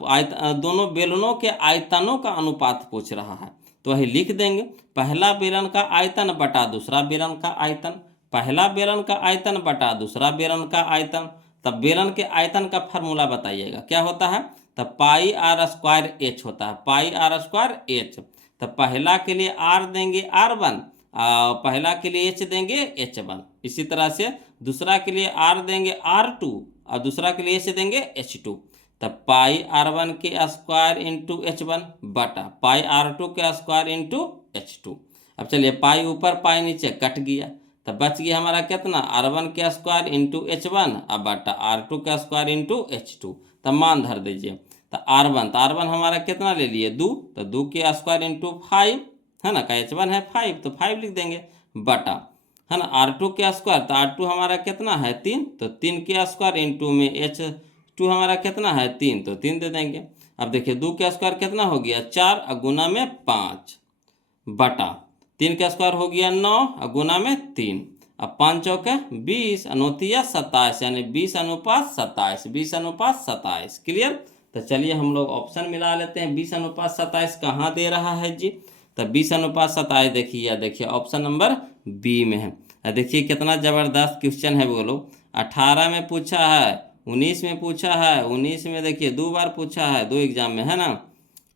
दोनों बेलनों के आयतनों का अनुपात पूछ रहा है। तो वही लिख देंगे, पहला बेलन का आयतन बटा दूसरा बेलन का आयतन, पहला बेलन का आयतन बटा दूसरा बेलन का आयतन। तब बेलन के आयतन का फार्मूला बताइएगा क्या होता है, तब पाई आर स्क्वायर एच होता है, पाई आर स्क्वायर एच। तब पहला के लिए आर देंगे R1, पहला के लिए एच देंगे H1। इसी तरह से दूसरा के लिए आर देंगे R2 और दूसरा के लिए एच देंगे H2। तब पाई R1 के स्क्वायर इंटू H1 बटा पाई R2 के स्क्वायर इंटू H2। अब चलिए पाई ऊपर पाई नीचे कट गया, तब बच गया हमारा कितना, R1 के स्क्वायर इंटू H1 अब बटा R2 के स्क्वायर इंटू H2। तब मान धर दीजिए, तो R1 हमारा कितना ले लिए 2, तो 2 के स्क्वायर इंटू 5, है ना, का H1 है 5 तो 5 लिख देंगे, बटा, है ना, R2 के स्क्वायर, तो R2 हमारा कितना है 3, तो 3 के स्क्वायर इंटू में H2 हमारा कितना है 3, तो 3 दे देंगे। अब देखिए 2 के स्क्वायर कितना हो गया 4 और गुना में 5 बटा, 3 का स्क्वायर हो गया 9 और गुना में 3। अब 5 चौके 20 अनोतिया 27, यानी 20:27, 20:27। क्लियर। तो चलिए हम लोग ऑप्शन मिला लेते हैं। 20:27 कहाँ दे रहा है जी? तो 20:27 देखिए, या देखिए ऑप्शन नंबर बी में है। देखिए कितना ज़बरदस्त क्वेश्चन है बोलो। 18 में पूछा है, 19 में पूछा है, 19 में देखिए 2 बार पूछा है, 2 एग्जाम में, है ना।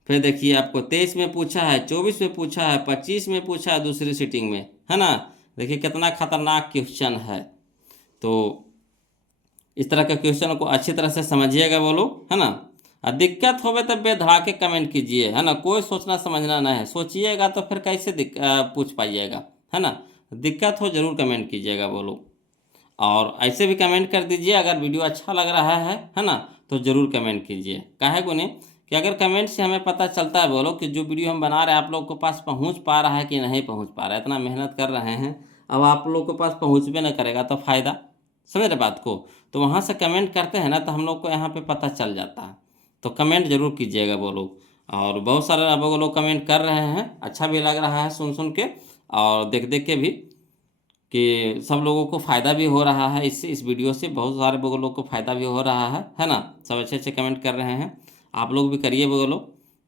फिर देखिए आपको 23 में पूछा है, 24 में पूछा है, 25 में पूछा है दूसरी सीटिंग में, है ना। देखिए कितना खतरनाक क्वेश्चन है। तो इस तरह के क्वेश्चन को अच्छी तरह से समझिएगा वो लोग, है ना। और दिक्कत होवे तब बेधड़ाके कमेंट कीजिए, है ना। कोई सोचना समझना नहीं है, सोचिएगा तो फिर कैसे पूछ पाइएगा, है ना। दिक्कत हो जरूर कमेंट कीजिएगा वो लोग। और ऐसे भी कमेंट कर दीजिए अगर वीडियो अच्छा लग रहा है ना, तो ज़रूर कमेंट कीजिए। काहे को नहीं कि अगर कमेंट से हमें पता चलता है बोलो कि जो वीडियो हम बना रहे हैं आप लोग के पास पहुंच पा रहा है कि नहीं पहुंच पा रहा है। इतना मेहनत कर रहे हैं, अब आप लोग के पास पहुंचबे न करेगा तो फ़ायदा, समझ रहे बात को। तो वहाँ से कमेंट करते हैं ना, तो हम लोग को यहाँ पे पता चल जाता है। तो कमेंट जरूर कीजिएगा वो लोग। और बहुत सारे अब वो लोग कमेंट कर रहे हैं, अच्छा भी लग रहा है सुन सुन के और देख देख के भी, कि सब लोगों को फ़ायदा भी हो रहा है इससे, इस वीडियो से बहुत सारे लोगों को फ़ायदा भी हो रहा है ना। सब अच्छे अच्छे कमेंट कर रहे हैं, आप लोग भी करिए बोलो।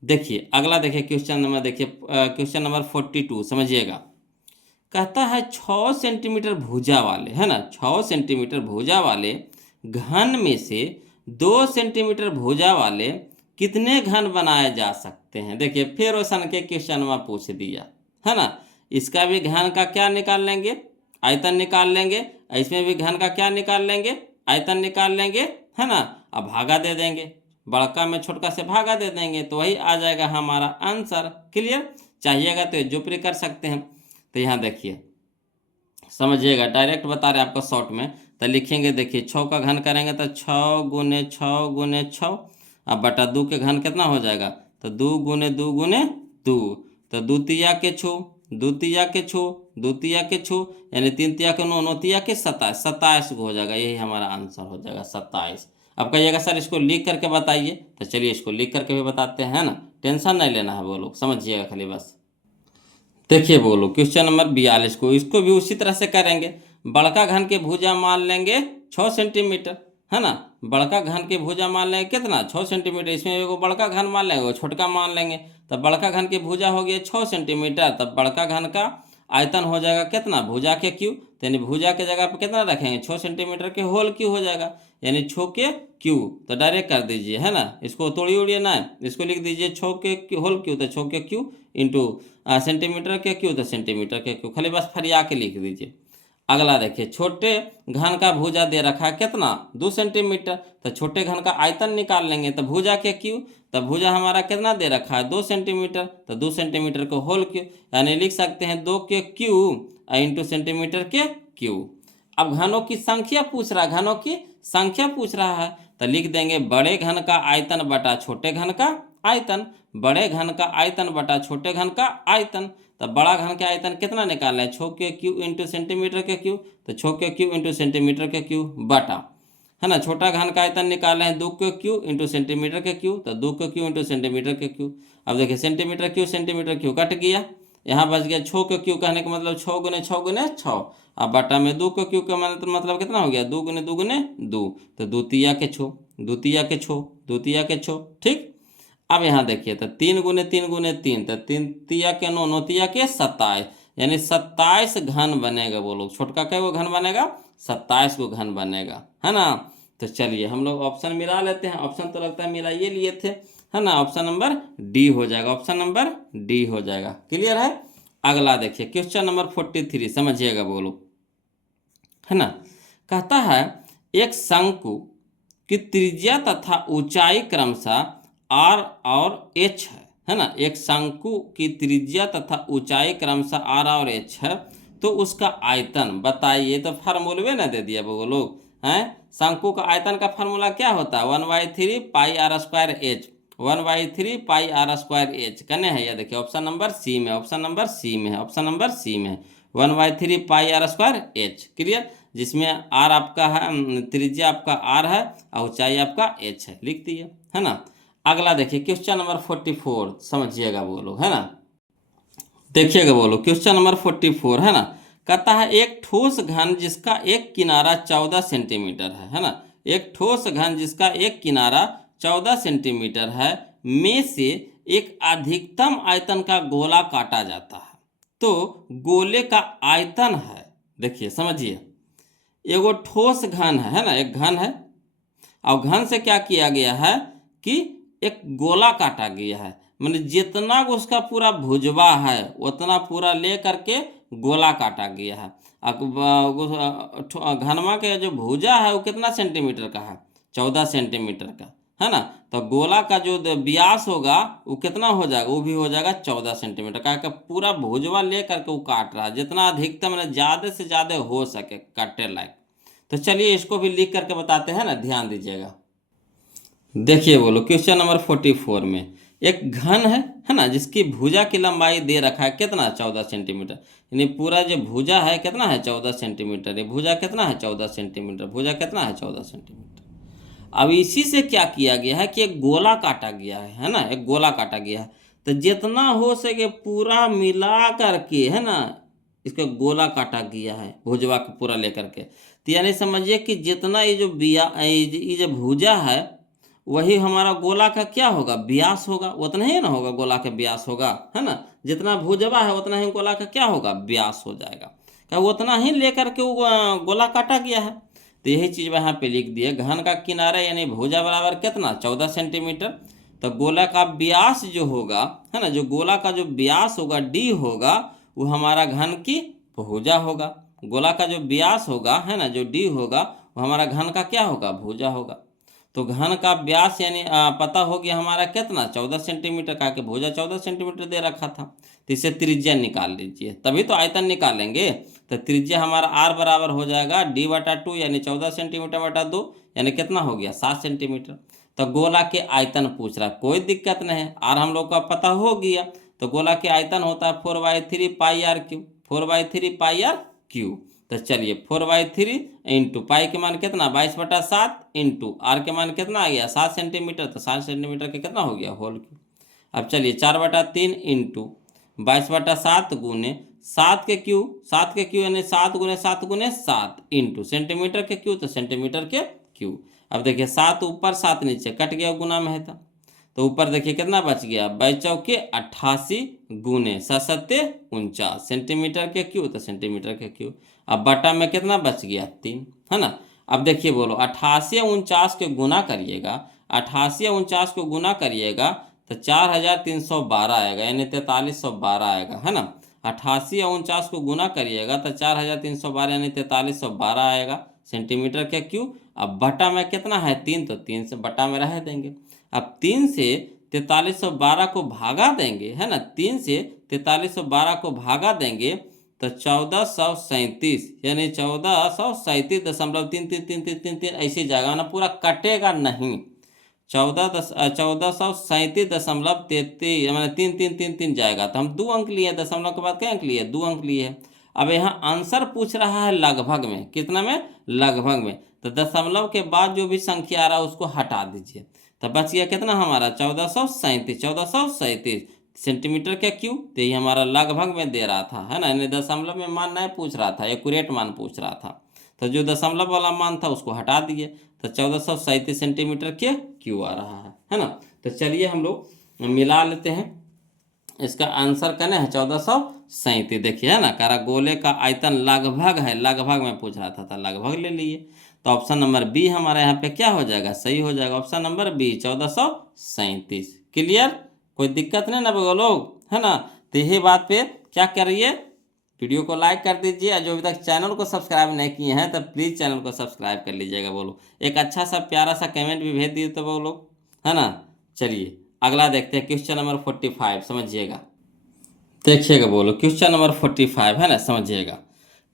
देखिए अगला, देखिए क्वेश्चन नंबर, देखिए क्वेश्चन नंबर 42 समझिएगा। कहता है 6 सेंटीमीटर भुजा वाले, है ना, 6 सेंटीमीटर भुजा वाले घन में से 2 सेंटीमीटर भुजा वाले कितने घन बनाए जा सकते हैं। देखिए फिर वैसा के क्वेश्चन में पूछ दिया, है ना। इसका भी घन का क्या निकाल लेंगे, आयतन निकाल लेंगे। इसमें भी घन का क्या निकाल लेंगे, आयतन निकाल लेंगे, है ना। अब भागा दे देंगे, बड़का में छोटका से भागा दे देंगे, तो वही आ जाएगा हमारा आंसर। क्लियर। चाहिएगा तो जो भी कर सकते हैं। तो यहाँ देखिए समझिएगा, डायरेक्ट बता रहे आपको शॉर्ट में। तो लिखेंगे, देखिए 6 का घन करेंगे तो 6 गुने 6 गुने 6, अब बटा 2 के घन कितना हो जाएगा, तो 2 गुने 2 गुने 2, तो 2 तिया के छो, 2 तिया के छो, 2 तिया के छो, यानी 3 तिया के 9, 9 तिया के 27, 27 हो जाएगा। यही हमारा आंसर हो जाएगा 27। अब कहिएगा सर इसको लिख करके बताइए, तो चलिए इसको लिख करके भी बताते हैं ना, टेंशन नहीं लेना है वो लोग, समझिएगा खाली बस। देखिए बोलो क्वेश्चन नंबर 42 को, इसको भी उसी तरह से करेंगे। बड़का घन के भुजा मान लेंगे 6 सेंटीमीटर, है ना। बड़का घन के भुजा मान लेंगे कितना, 6 सेंटीमीटर। इसमें एगो बड़का घन मान लेंगे, छोटका मान लेंगे। तब बड़का घन के भुजा हो गया 6 सेंटीमीटर, तब बड़का घन का आयतन हो जाएगा कितना, भुजा के क्यू। तो यानी भुजा के जगह पर कितना रखेंगे, 6 सेंटीमीटर के होल क्यू हो जाएगा, यानी 6 के क्यू। तो डायरेक्ट कर दीजिए, है ना, इसको तोड़िए उड़िए ना, इसको लिख दीजिए 6 के होल क्यू, तो 6 के क्यू इंटू सेंटीमीटर के क्यू, तो सेंटीमीटर के क्यू, खाली बस फरिया के लिख दीजिए। अगला देखिए, छोटे घन का भुजा दे रखा है कितना, 2 सेंटीमीटर। तो छोटे घन का आयतन निकाल लेंगे, तो भुजा के क्यू, तब भुजा हमारा कितना दे रखा है, 2 सेंटीमीटर, तो 2 सेंटीमीटर को होल क्यू, यानी लिख सकते हैं 2 के क्यू इंटू सेंटीमीटर के क्यू। अब घनों की संख्या पूछ रहा है, घनों की संख्या पूछ रहा है, तो लिख देंगे बड़े घन का आयतन बटा छोटे घन का आयतन, बड़े घन का आयतन बटा छोटे घन का आयतन। तो बड़ा घन के आयतन कितना निकालना है, 6 के क्यू इंटू सेंटीमीटर के क्यू, तो 6 के क्यू इंटू सेंटीमीटर के क्यू बटा, है ना। छोटा घन का आयतन निकालना है 2 के क्यू इंटू सेंटीमीटर के क्यू, तो 2 के क्यू इंटू सेंटीमीटर के क्यू। अब देखिए सेंटीमीटर क्यू कट गया, यहाँ बच गया 6 के क्यू, कहने का मतलब 6 गुने 6 गुने 6। अब बटा में 2 के क्यू का मतलब कितना हो गया, 2 गुने 2 गुने 2, तो 2 तिया के 6, 2 तिया के 6, 2 तिया के 6, ठीक। अब यहाँ देखिए, तो 3 गुने 3 गुने 3, तो 3 तिया के 9, 9 तिया के 27, यानी 27 घन बनेगा। वो लोग छोटका क्या वो घन बनेगा, 27 को घन बनेगा, है ना। तो चलिए हम लोग ऑप्शन मिला लेते हैं। ऑप्शन तो लगता है मिला ये लिए थे, है ना। ऑप्शन नंबर डी हो जाएगा, ऑप्शन नंबर डी हो जाएगा। क्लियर है। अगला देखिए क्वेश्चन नंबर 43 समझिएगा वो लोग, है ना। कहता है एक शंकु की त्रिज्या तथा ऊंचाई क्रमशः आर और एच है ना। एक शंकु की त्रिज्या तथा ऊंचाई क्रमशः आर और एच है, तो उसका आयतन बताइए। तो फार्मूले ना दे दिया वो लोग हैं। शंकु का आयतन का फार्मूला क्या होता है, 1/3 pi r square h, 1/3 pi r square h कने है। ये देखिए ऑप्शन नंबर सी में, ऑप्शन नंबर सी में है, ऑप्शन नंबर सी में है, 1/3 pi r square h. Clear. जिसमें आर आपका है, त्रिज्या आपका आर है और ऊंचाई आपका एच है, लिख दिए, है ना। अगला देखिए क्वेश्चन नंबर 44 समझिएगा वो लोग, है ना। देखिएगा बोलो, क्वेश्चन नंबर 44 है ना। कहता है एक ठोस घन जिसका एक किनारा 14 सेंटीमीटर है ना। एक ठोस घन जिसका एक किनारा 14 सेंटीमीटर है में से एक अधिकतम आयतन का गोला काटा जाता है। तो गोले का आयतन है, देखिए समझिए, एगो ठोस घन है ना, एक घन है, और घन से क्या किया गया है कि एक गोला काटा गया है, मतलब जितना उसका पूरा भुजवा है उतना पूरा ले करके गोला काटा गया है। घनमा के जो भुजा है वो कितना सेंटीमीटर का है, 14 सेंटीमीटर का है ना। तो गोला का जो व्यास होगा वो कितना हो जाएगा, वो भी हो जाएगा 14 सेंटीमीटर का। पूरा भुजवा ले करके वो काट रहा है, जितना अधिकतम मतलब ज़्यादा से ज़्यादा हो सके काटे लायक। तो चलिए इसको भी लिख करके बताते हैं ना, ध्यान दीजिएगा। देखिए बोलो, क्वेश्चन नंबर 44 में एक घन है ना, जिसकी भुजा की लंबाई दे रखा है कितना, 14 सेंटीमीटर। यानी पूरा जो भुजा है कितना है, 14 सेंटीमीटर। ये भुजा कितना है, 14 सेंटीमीटर। भुजा कितना है, 14 सेंटीमीटर। अब इसी से क्या किया गया है कि एक गोला काटा गया है ना, एक गोला काटा गया है। तो जितना हो सके पूरा मिला करके है ना, इसका गोला काटा गया है भुजवा को पूरा लेकर के। तो यानी समझिए कि जितना ये जो ये जो भुजा है वही हमारा गोला का क्या होगा, व्यास होगा। उतना ही ना होगा, गोला का व्यास होगा है ना। जितना भुजवा है उतना ही गोला का क्या होगा, व्यास हो जाएगा। क्या उतना ही लेकर के वो गोला काटा गया है। तो यही चीज़ यहाँ पे लिख दिए, घन का किनारा यानी भुजा बराबर कितना, 14 सेंटीमीटर। तो गोला का व्यास जो होगा है ना, जो गोला का जो व्यास होगा डी होगा, वो हमारा घन की भुजा होगा। गोला का जो व्यास होगा है ना, जो डी होगा, वो हमारा घन का क्या होगा, भुजा होगा। तो घन का व्यास यानी पता हो गया हमारा कितना, 14 सेंटीमीटर का, के भुजा 14 सेंटीमीटर दे रखा था। तो इसे त्रिज्या निकाल लीजिए, तभी तो आयतन निकालेंगे। तो त्रिज्या हमारा आर बराबर हो जाएगा D/2 यानी 14 सेंटीमीटर बटा 2 यानी कितना हो गया, 7 सेंटीमीटर। तो गोला के आयतन पूछ रहा है, कोई दिक्कत नहीं है, आर हम लोग का पता हो गया। तो गोला के आयतन होता है 4/3 pi r cube, 4/3 pi r cube. तो चलिए 4/3 इंटू पाई के मान कितना, 22/7 इंटू आर के मान कितना आ गया, 7 सेंटीमीटर। तो 7 सेंटीमीटर के कितना हो गया, होल क्यू। अब चलिए 4/3 इंटू 22/7 गुने 7 के क्यू, 7 के क्यू यानी 7 गुने 7 गुने 7 इंटू सेंटीमीटर के क्यू, तो सेंटीमीटर के क्यू। अब देखिए 7 ऊपर 7 नीचे कट गया, गुना में है तो ऊपर देखिए कितना बच गया, 22×88 गुने 7×7 सेंटीमीटर के क्यू, तो सेंटीमीटर के क्यू। अब बटा में कितना बच गया, 3 है ना। अब देखिए बोलो 88 और 49 के गुना करिएगा, 88 और 49 को गुना करिएगा तो 4312 आएगा, यानी 4312 आएगा है ना। 88 और 49 को गुना करिएगा तो 4312 यानी 4312 आएगा सेंटीमीटर के क्यू। अब बटा में कितना है, 3, तो 3 से बटा में रह देंगे। अब 3 से 4312 को भागा देंगे है ना, 3 से 4312 को भागा देंगे तो 1437 यानी 1437.3333 ऐसी जगह ना, पूरा कटेगा नहीं। 1437.33 मैंने 3 जाएगा। तो हम 2 अंक लिए, दशमलव के बाद क्या अंक लिए, 2 अंक लिए। अब यहाँ आंसर पूछ रहा है लगभग में, कितना में, लगभग में। तो दशमलव के बाद जो भी संख्या आ रहा है उसको हटा दीजिए, तो बच गया कितना हमारा, 1437 सेंटीमीटर के क्यू। तो ये हमारा लगभग में दे रहा था है ना, यानी दशमलव में मान नहीं पूछ रहा था, एक्यूरेट मान पूछ रहा था। तो जो दशमलव वाला मान था उसको हटा दिए, तो 1437 सेंटीमीटर के क्यू आ रहा है ना। तो चलिए हम लोग मिला लेते हैं, इसका आंसर करना है 1437। देखिए है ना, कारा गोले का आयतन लगभग है, लगभग में पूछ रहा था लगभग ले लिए। तो ऑप्शन नंबर बी हमारा यहाँ पे क्या हो जाएगा, सही हो जाएगा। Option number B 1437। क्लियर, कोई दिक्कत नहीं ना लोग, है ना। तो यही बात पे क्या करिए, वीडियो को लाइक कर दीजिए, और जो अभी तक चैनल को सब्सक्राइब नहीं किए हैं तो प्लीज़ चैनल को सब्सक्राइब कर लीजिएगा। बोलो एक अच्छा सा प्यारा सा कमेंट भी भेज दिए तो बोलो, है ना। चलिए अगला देखते हैं, क्वेश्चन नंबर 45 समझिएगा। देखिएगा बोलो, क्वेश्चन नंबर 45 है ना, समझिएगा।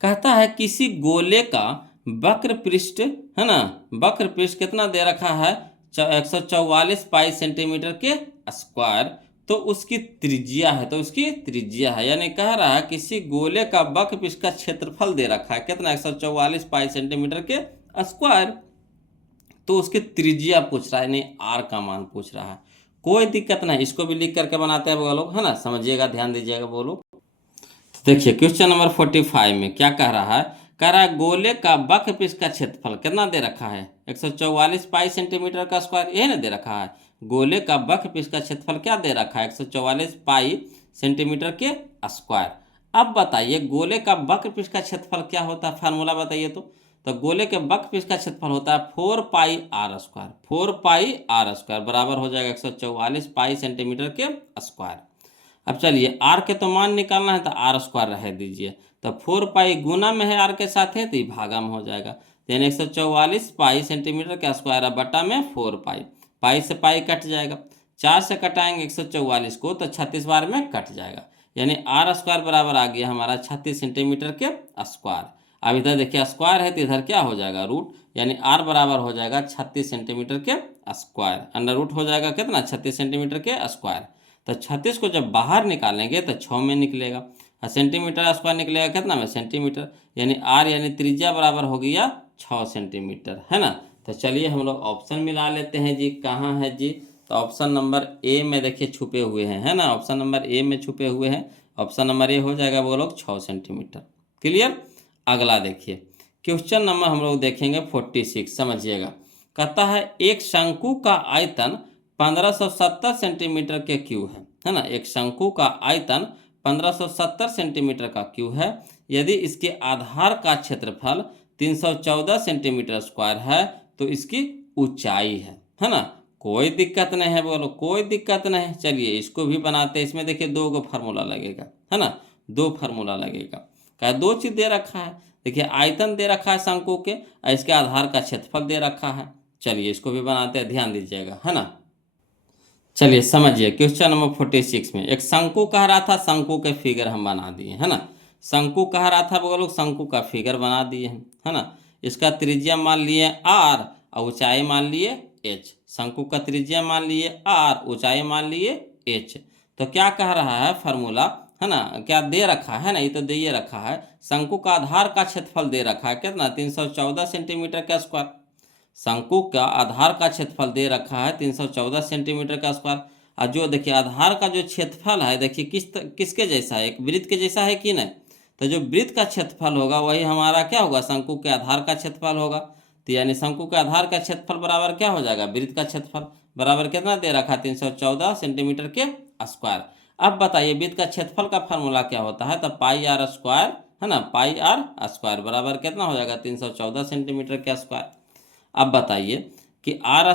कहता है किसी गोले का वक्र पृष्ठ है ना, वक्र पृष्ठ कितना दे रखा है, 144 पाई सेंटीमीटर के स्क्वायर। तो उसकी त्रिज्या है, तो उसकी त्रिज्या है, यानी कह रहा है किसी गोले का वक्र पृष्ठ का क्षेत्रफल दे रखा है कितना, 144 पाई सेंटीमीटर के स्क्वायर। तो उसकी त्रिज्या पूछ रहा है, यानी आर का मान पूछ रहा है। कोई दिक्कत नहीं, इसको भी लिख करके बनाते हैं वो लोग, है ना। समझिएगा, ध्यान दीजिएगा बोलो। देखिए क्वेश्चन नंबर 45 में क्या कह रहा है, कह रहा है गोले का वक्र पृष्ठ का क्षेत्रफल कितना दे रखा है, 144 पाई सेंटीमीटर का स्क्वायर, यही ना दे रखा है। गोले का वक्र पृष्ठ का क्षेत्रफल क्या दे रखा है, 144 पाई सेंटीमीटर के स्क्वायर। अब बताइए गोले का वक्र पृष्ठ का क्षेत्रफल क्या होता है, फार्मूला बताइए तो गोले के वक्र पृष्ठ का क्षेत्रफल होता है 4 pi r square. 4 pi r square बराबर हो जाएगा 144 पाई सेंटीमीटर के स्क्वायर। अब चलिए आर के तो मान निकालना है तो आर स्क्वायर रह दीजिए, तो 4 पाई गुना में है आर के साथ है तो ये भागा में हो जाएगा, यानी 144 पाई सेंटीमीटर का स्क्वायर है बटा में 4 पाई। पाई से पाई कट जाएगा, 4 से कटाएंगे 144 को तो 36 बार में कट जाएगा, यानी आर स्क्वायर बराबर आ गया हमारा 36 सेंटीमीटर के स्क्वायर। अब इधर देखिए स्क्वायर है तो इधर क्या हो जाएगा रूट, यानी आर बराबर हो जाएगा 36 सेंटीमीटर के स्क्वायर। अंडर रूट हो जाएगा कितना, 36 सेंटीमीटर के स्क्वायर। तो 36 को जब बाहर निकालेंगे तो 6 में निकलेगा, और सेंटीमीटर स्क्वायर निकलेगा कितना में, सेंटीमीटर, यानी आर यानी त्रिज्या बराबर हो गया 6 सेंटीमीटर, है ना। तो चलिए हम लोग ऑप्शन मिला लेते हैं जी, कहाँ है जी, तो ऑप्शन नंबर ए में देखिए छुपे हुए हैं, है ना, ऑप्शन नंबर ए में छुपे हुए हैं। ऑप्शन नंबर ए हो जाएगा वो लोग 6 सेंटीमीटर। क्लियर। अगला देखिए क्वेश्चन नंबर हम लोग देखेंगे 46, समझिएगा। कहता है एक शंकु का आयतन 1570 सेंटीमीटर के क्यू है ना, एक शंकु का आयतन 1570 सेंटीमीटर का क्यू है। यदि इसके आधार का क्षेत्रफल 314 सेंटीमीटर स्क्वायर है तो इसकी ऊंचाई है ना। कोई दिक्कत नहीं है, बोलो कोई दिक्कत नहीं। चलिए इसको भी बनाते हैं, इसमें देखिए 2 फार्मूला लगेगा, है ना, 2 फार्मूला लगेगा। क्या 2 चीज दे रखा है, देखिए आयतन दे रखा है शंकु के और इसके आधार का क्षेत्रफल दे रखा है। चलिए इसको भी बनाते हैं, ध्यान दीजिएगा, है ना। चलिए समझिए क्वेश्चन नंबर 46 में एक शंकु कह रहा था, शंकु के फिगर हम बना दिए, है ना। शंकु कह रहा था वो लोग, शंकु का फिगर बना दिए हैं, है ना। इसका त्रिज्या मान लिए आर और ऊंचाई मान लिए एच। शंकु का त्रिज्या मान लिए आर, ऊंचाई मान लिए एच। तो क्या कह रहा है फार्मूला, है ना, क्या दे रखा है ना, ये तो दे ये रखा है, शंकु का आधार का क्षेत्रफल दे रखा है कितना, 314 सेंटीमीटर का स्क्वायर। शंकु का आधार का क्षेत्रफल दे रखा है 314 सेंटीमीटर का स्क्वायर। और जो देखिए आधार का जो क्षेत्रफल है देखिए किसके जैसा है, एक वृत्त के जैसा है कि नहीं। तो जो वृत्त का क्षेत्रफल होगा वही हमारा क्या होगा, शंकु के आधार का क्षेत्रफल होगा। तो यानी शंकु के आधार का क्षेत्रफल बराबर क्या हो जाएगा, वृत्त का क्षेत्रफल बराबर कितना दे रखा है, 314 सेंटीमीटर के स्क्वायर। अब बताइए वृत्त का क्षेत्रफल का फार्मूला क्या होता है, तो पाई आर स्क्वायर, है ना, पाई आर स्क्वायर बराबर कितना हो जाएगा, 314 सेंटीमीटर के स्क्वायर। अब बताइए कि आर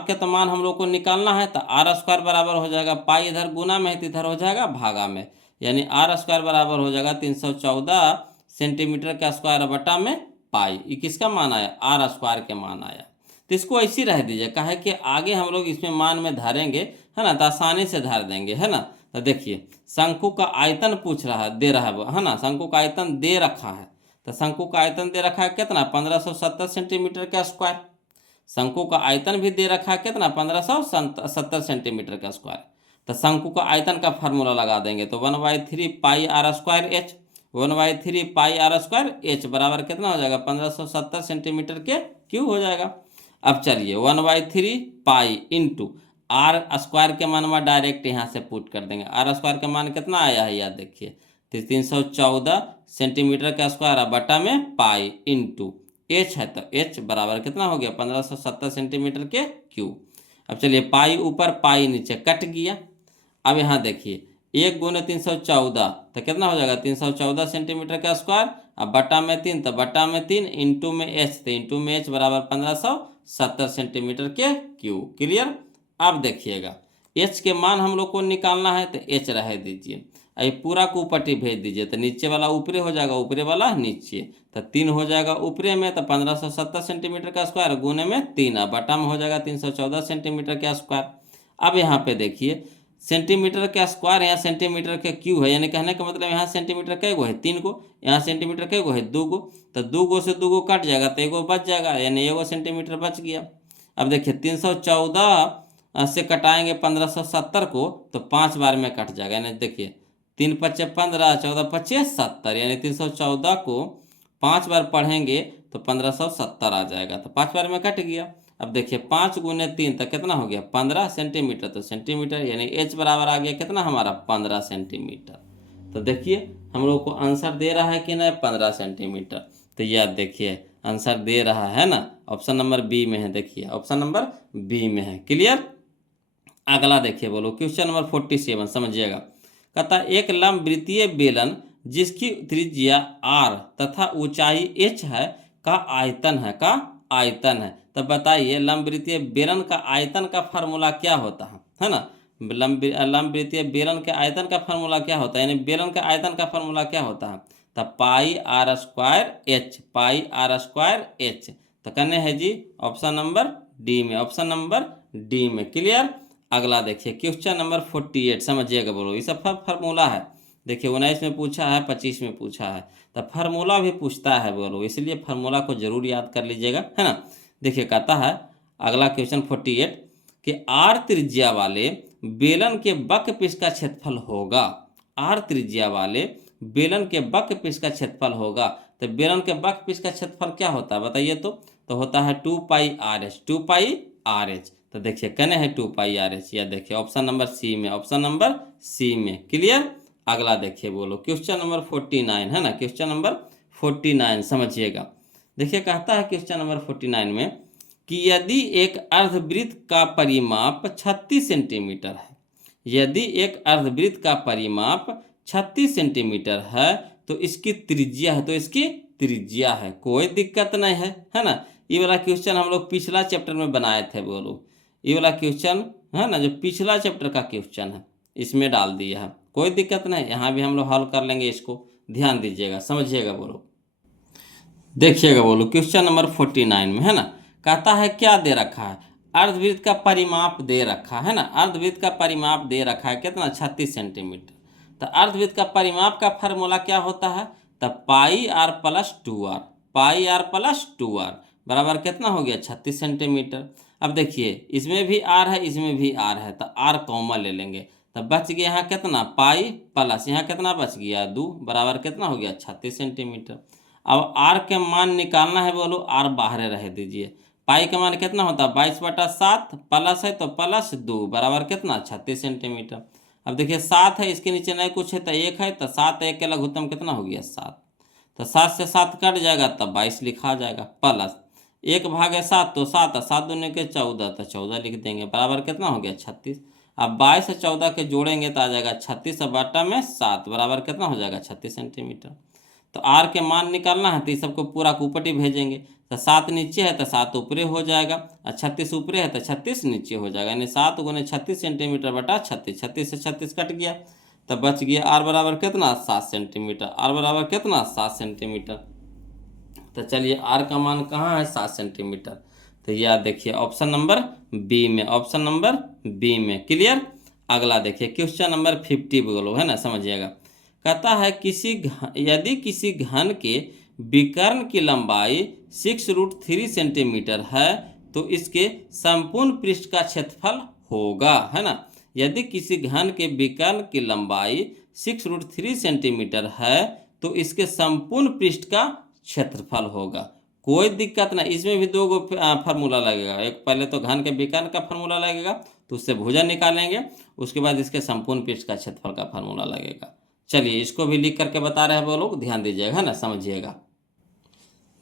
के तो मान हम लोग को निकालना है, तो आर स्क्वायर बराबर हो जाएगा पाई, इधर गुना में है तो इधर हो जाएगा भागा में, यानी आर स्क्वायर बराबर हो जाएगा 314 सेंटीमीटर का स्क्वायर बटा में पाई। ये किसका मान आया, आर स्क्वायर के मान आया। तो इसको ऐसी रह दीजिए, कहा है कि आगे हम लोग इसमें मान में धरेंगे, है ना, तो आसानी से धर देंगे, है ना। तो देखिए शंकु का आयतन पूछ रहा है, दे रहा है ना, शंकु का आयतन दे रखा है। तो शंकु का आयतन दे रखा है कितना, 1570 सेंटीमीटर का स्क्वायर। शंकु का आयतन भी दे रखा है कितना, 1570 सेंटीमीटर का स्क्वायर। तो शंकु का आयतन का फार्मूला लगा देंगे तो 1/3 pi r square h, 1/3 pi r square h बराबर कितना हो जाएगा, 1570 सेंटीमीटर के क्यू हो जाएगा। अब चलिए 1/3 पाई इंटू आर स्क्वायर के मान में डायरेक्ट यहाँ से पुट कर देंगे। आर स्क्वायर का मान कितना आया है याद देखिए, 314 सेंटीमीटर का स्क्वायर बटा में पाई इंटू एच है, तो एच बराबर कितना हो गया, 1570 सेंटीमीटर के क्यू। अब चलिए पाई ऊपर पाई नीचे कट गया। अब यहाँ देखिए 1 गुने 314 तो कितना हो जाएगा, 314 सेंटीमीटर का स्क्वायर, अब बटा में 3 तो बटा में 3 इंटू में एच, तो इंटू में एच बराबर 1570 सेंटीमीटर के क्यू। क्लियर। अब देखिएगा एच के मान हम लोग को निकालना है तो एच रह दीजिए, ये पूरा को ऊपर भेज दीजिए, तो नीचे वाला ऊपरे हो जाएगा, ऊपरे वाला नीचे, तो 3 हो जाएगा ऊपरे में, तो 1570 सेंटीमीटर का स्क्वायर गुने में 3 बटा में हो जाएगा 314 सेंटीमीटर का स्क्वायर। अब यहाँ पे देखिए सेंटीमीटर का स्क्वायर, यहाँ सेंटीमीटर का क्यू है, यानी कहने का मतलब यहाँ सेंटीमीटर कै गो है, 3 गो, यहाँ सेंटीमीटर कै गो है, 2 गो, तो 2 गो से 2 गो कट जाएगा तो 1 गो बच जाएगा, यानी 1 सेंटीमीटर बच गया। अब देखिए 314 से कटाएंगे 1570 को तो 5 बार में कट जाएगा, यानी देखिए 3 पच्चे 15, 14 पच्चे 70, यानी 314 को 5 बार पढ़ेंगे तो 1570 आ जाएगा, तो 5 बार में कट गया। अब देखिए 5 गुने 3 तो कितना हो गया, 15 सेंटीमीटर, तो सेंटीमीटर यानी एच बराबर आ गया कितना हमारा, 15 सेंटीमीटर। तो देखिए हम लोग को आंसर दे रहा है कि नहीं, 15 सेंटीमीटर। तो याद देखिए आंसर दे रहा है ना, ऑप्शन नंबर बी में है। देखिए ऑप्शन नंबर बी में है। क्लियर। अगला देखिए बोलो क्वेश्चन नंबर 47, समझिएगा। कहता है एक लंबवृत्तीय बेलन जिसकी त्रिज्या r तथा ऊंचाई h है का आयतन है। तो बताइए लंबवृत्तीय बेलन का आयतन का फार्मूला क्या होता है ना। लंबवृत्तीय बेलन के आयतन का फार्मूला क्या होता है, यानी बेलन के आयतन का फार्मूला क्या होता है, तो पाई आर स्क्वायर एच। तो कहने हैं जी ऑप्शन नंबर डी में, ऑप्शन नंबर डी में। क्लियर। अगला देखिए क्वेश्चन नंबर 48, समझिएगा बोलो। ये सब फार्मूला है। देखिए 19 में पूछा है, 25 में पूछा है, तो फार्मूला भी पूछता है बोलो, इसलिए फार्मूला को जरूर याद कर लीजिएगा, है ना। देखिए कहता है अगला क्वेश्चन 48 कि आर त्रिज्या वाले बेलन के वक्र पृष्ठ का क्षेत्रफल होगा। आर त्रिज्या वाले बेलन के वक्र पृष्ठ का क्षेत्रफल होगा। तो बेलन के वक्र पृष्ठ का क्षेत्रफल क्या होता है बताइए। तो होता है 2 पाई आर एच। तो देखिए कहने हैं 2 पाई आर एच। या देखिए ऑप्शन नंबर सी में, ऑप्शन नंबर सी में। क्लियर। अगला देखिए बोलो क्वेश्चन नंबर 49 है ना, क्वेश्चन नंबर 49 समझिएगा। देखिए कहता है क्वेश्चन नंबर 49 में कि यदि एक अर्धवृत्त का परिमाप 36 सेंटीमीटर है, यदि एक अर्धवृत्त का परिमाप 36 सेंटीमीटर है तो इसकी त्रिज्या है, तो इसकी त्रिज्या है, कोई दिक्कत नहीं है ना। ये वाला क्वेश्चन हम लोग पिछला चैप्टर में बनाए थे बोलो। ये वाला क्वेश्चन है ना जो पिछला चैप्टर का क्वेश्चन है इसमें डाल दिया है, कोई दिक्कत नहीं। यहाँ भी हम लोग हल कर लेंगे, इसको ध्यान दीजिएगा, समझिएगा बोलो। देखिएगा बोलो क्वेश्चन नंबर 49 में है ना, कहता है क्या दे रखा है, अर्धवृत्त का परिमाप दे रखा है ना। अर्धवृत्त का परिमाप दे रखा है कितना, 36 सेंटीमीटर। तो अर्धवृत्त का परिमाप का फार्मूला क्या होता है, तो पाई आर प्लस टू आर बराबर कितना हो गया, 36 सेंटीमीटर। अब देखिए इसमें भी आर है, इसमें भी आर है, तो आर कॉमन ले लेंगे। तो बच गया यहाँ कितना, पाई प्लस यहाँ कितना बच गया 2 बराबर कितना हो गया, 36 सेंटीमीटर। अब आर के मान निकालना है बोलो, आर बाहर रह दीजिए। पाई का मान कितना होता है, 22/7 प्लस है तो प्लस 2 बराबर कितना, 36 सेंटीमीटर। अब देखिए 7 है, इसके नीचे नहीं कुछ है तो 1 है, तो 7 1 के लघुत्तम कितना हो गया 7। तो 7 से 7 कट जाएगा तब 22 लिखा जाएगा, प्लस 1/7 तो 7, 7 दूनी के 14 तो 14 लिख देंगे बराबर कितना हो गया 36। अब 22 से 14 के जोड़ेंगे तो आ जाएगा 36/7 बराबर कितना हो जाएगा 36 सेंटीमीटर। तो आर के मान निकालना है तो इस सबको पूरा ऊपरी भेजेंगे। तो 7 नीचे है तो 7 ऊपरे हो जाएगा, और 36 ऊपरे है तो 36 नीचे हो जाएगा, यानी 7 गुने 36 सेंटीमीटर बटा 36। 36 से 36 कट गया तो बच गया आर बराबर कितना, 7 सेंटीमीटर। आर बराबर कितना, 7 सेंटीमीटर। तो चलिए आर का मान कहाँ है, 7 सेंटीमीटर। तो यह देखिए ऑप्शन नंबर बी में, ऑप्शन नंबर बी में। क्लियर। अगला देखिए क्वेश्चन नंबर 50 बोलो, है ना, समझिएगा। कहता है यदि किसी घन के विकर्ण की लंबाई 6√3 सेंटीमीटर है तो इसके संपूर्ण पृष्ठ का क्षेत्रफल होगा, है ना। यदि किसी घन के विकर्ण की लंबाई 6√3 सेंटीमीटर है तो इसके संपूर्ण पृष्ठ का क्षेत्रफल होगा, कोई दिक्कत नहीं। इसमें भी 2 फार्मूला लगेगा, एक पहले तो घन के विकर्ण का फार्मूला लगेगा तो उससे भुजा निकालेंगे, उसके बाद इसके संपूर्ण पृष्ठ का क्षेत्रफल का फार्मूला लगेगा। चलिए इसको भी लिख करके बता रहे हैं वो लोग, ध्यान दीजिएगा ना, समझिएगा।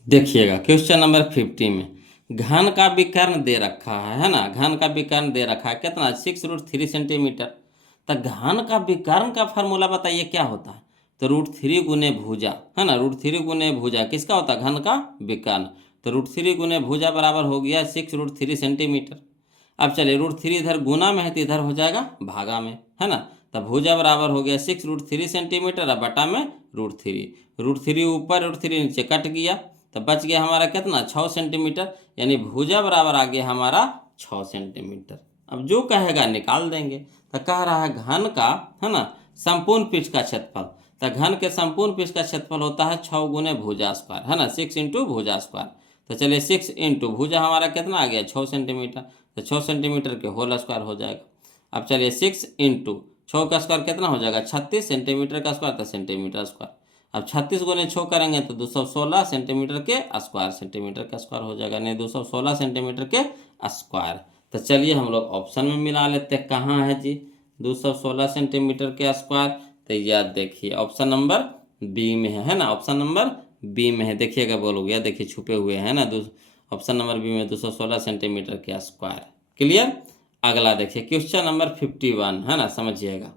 देखिएगा क्वेश्चन नंबर 50 में घन का विकर्ण दे रखा है ना, घन का विकर्ण दे रखा है कितना, 6√3 सेंटीमीटर। तो घन का विकर्ण का फार्मूला बताइए क्या होता है, तो √3 गुने भुजा, है ना। √3 गुने भुजा किसका होता है, घन का विकर्ण। तो √3 गुने भुजा बराबर हो गया 6√3 सेंटीमीटर। अब चलिए √3 इधर गुना में है तो इधर हो जाएगा भागा में, है ना। तब भुजा बराबर हो गया 6√3 सेंटीमीटर, अब बटा में √3 ऊपर √3 नीचे कट गया तो बच गया हमारा कितना, 6 सेंटीमीटर, यानी भुजा बराबर आ गया हमारा 6 सेंटीमीटर। अब जो कहेगा निकाल देंगे। तो कह रहा है घन का, है ना, संपूर्ण पृष्ठ का क्षेत्रफल। तो घन के संपूर्ण पृष्ठ का क्षेत्रफल होता है 6 गुने भुजा स्क्वायर, है ना, 6 इंटू भुजा स्क्वायर। तो चलिए 6 इंटू भुजा हमारा कितना आ गया, 6 सेंटीमीटर। तो 6 सेंटीमीटर के होल स्क्वायर हो जाएगा। अब चलिए 6 इंटू 6 का स्क्वायर कितना हो जाएगा, 36 सेंटीमीटर का स्क्वायर, तो सेंटीमीटर स्क्वायर। अब 36 गुने 6 करेंगे तो 216 सेंटीमीटर के स्क्वायर, सेंटीमीटर का स्क्वायर हो जाएगा, नहीं 216 सेंटीमीटर के स्क्वायर। तो चलिए हम लोग ऑप्शन में मिला लेते हैं, कहाँ है जी 216 सेंटीमीटर के स्क्वायर। तो याद देखिए ऑप्शन नंबर बी में है ना, ऑप्शन नंबर बी में है। देखिएगा बोलोगे, या देखिए छुपे हुए हैं ना, ऑप्शन नंबर बी में 216 सेंटीमीटर के स्क्वायर। क्लियर। अगला देखिए क्वेश्चन नंबर 51 है ना, समझिएगा।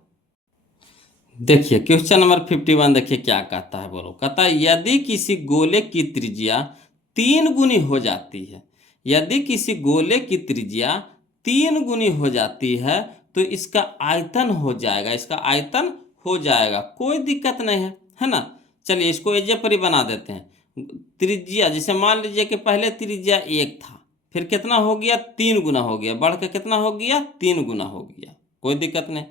देखिए क्वेश्चन नंबर 51 देखिए क्या कहता है, बोलो। कहता है यदि किसी गोले की त्रिज्या 3 गुनी हो जाती है, यदि किसी गोले की त्रिज्या 3 गुनी हो जाती है तो इसका आयतन हो जाएगा, इसका आयतन हो जाएगा, कोई दिक्कत नहीं है ना। चलिए इसको एजे पर ही बना देते हैं। त्रिज्या जैसे मान लीजिए कि पहले त्रिज्या 1 था, फिर कितना हो गया, 3 गुना हो गया, बढ़ के कितना हो गया, 3 गुना हो गया, कोई दिक्कत नहीं।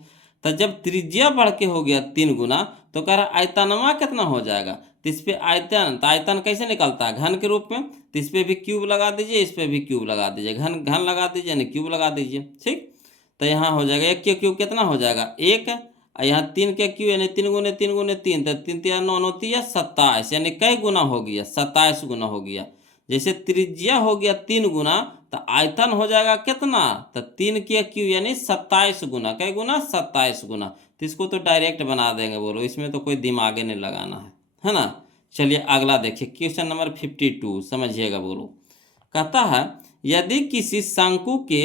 तो जब त्रिज्या बढ़ के हो गया 3 गुना तो कह रहा आयतनमा कितना हो जाएगा, तो इस पे आयतन, तो आयतन कैसे निकलता है, घन के रूप में, तो इस पे भी क्यूब लगा दीजिए, इस पे भी क्यूब लगा दीजिए, घन घन लगा दीजिए यानी क्यूब लगा दीजिए। ठीक, तो यहाँ हो जाएगा 1 के क्यूब कितना हो जाएगा 1, और यहाँ 3 के क्यूब यानी 3 गुने 3, तो 3×3 = 27, यानी कई गुना हो गया, 27 गुना हो गया। जैसे त्रिज्या हो गया 3 गुना तो आयतन हो जाएगा कितना, तो 3 के क्यूब यानी 27 गुना, कई गुना 27 गुना। तो इसको तो डायरेक्ट बना देंगे, बोलो इसमें तो कोई दिमाग नहीं लगाना है ना। चलिए अगला देखिए क्वेश्चन नंबर 52, समझिएगा बोलो। कहता है यदि किसी शंकु के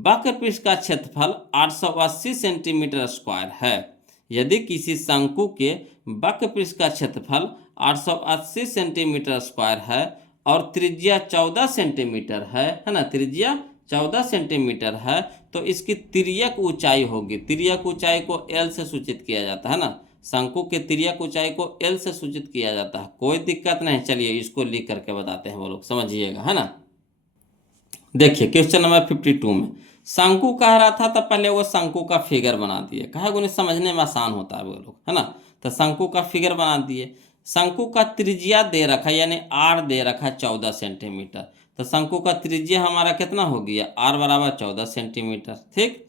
वक्र पृष्ठ का क्षेत्रफल 880 सेंटीमीटर स्क्वायर है, यदि किसी शंकु के वक्र पृष्ठ का क्षेत्रफल 880 सेंटीमीटर स्क्वायर है और त्रिज्या 14 सेंटीमीटर है ना, त्रिज्या 14 सेंटीमीटर है, तो इसकी तिर्यक ऊंचाई होगी, तिर्यक ऊंचाई को एल से सूचित किया जाता है ना, शंकु के तिर्यक ऊंचाई को एल से सूचित किया जाता है, कोई दिक्कत नहीं। चलिए इसको लिख करके बताते हैं वो लोग, समझिएगा है ना। देखिए क्वेश्चन नंबर 52 में शंकु कह रहा था, तो पहले वो शंकु का फिगर बना दिए, कहा उन्हें समझने में आसान होता है वो लोग, है ना। तो शंकु का फिगर बना दिए, शंकु का त्रिज्या दे रखा यानी आर दे रखा 14 सेंटीमीटर, तो शंकु का त्रिज्या हमारा कितना हो गया, आर बराबर 14 सेंटीमीटर। ठीक,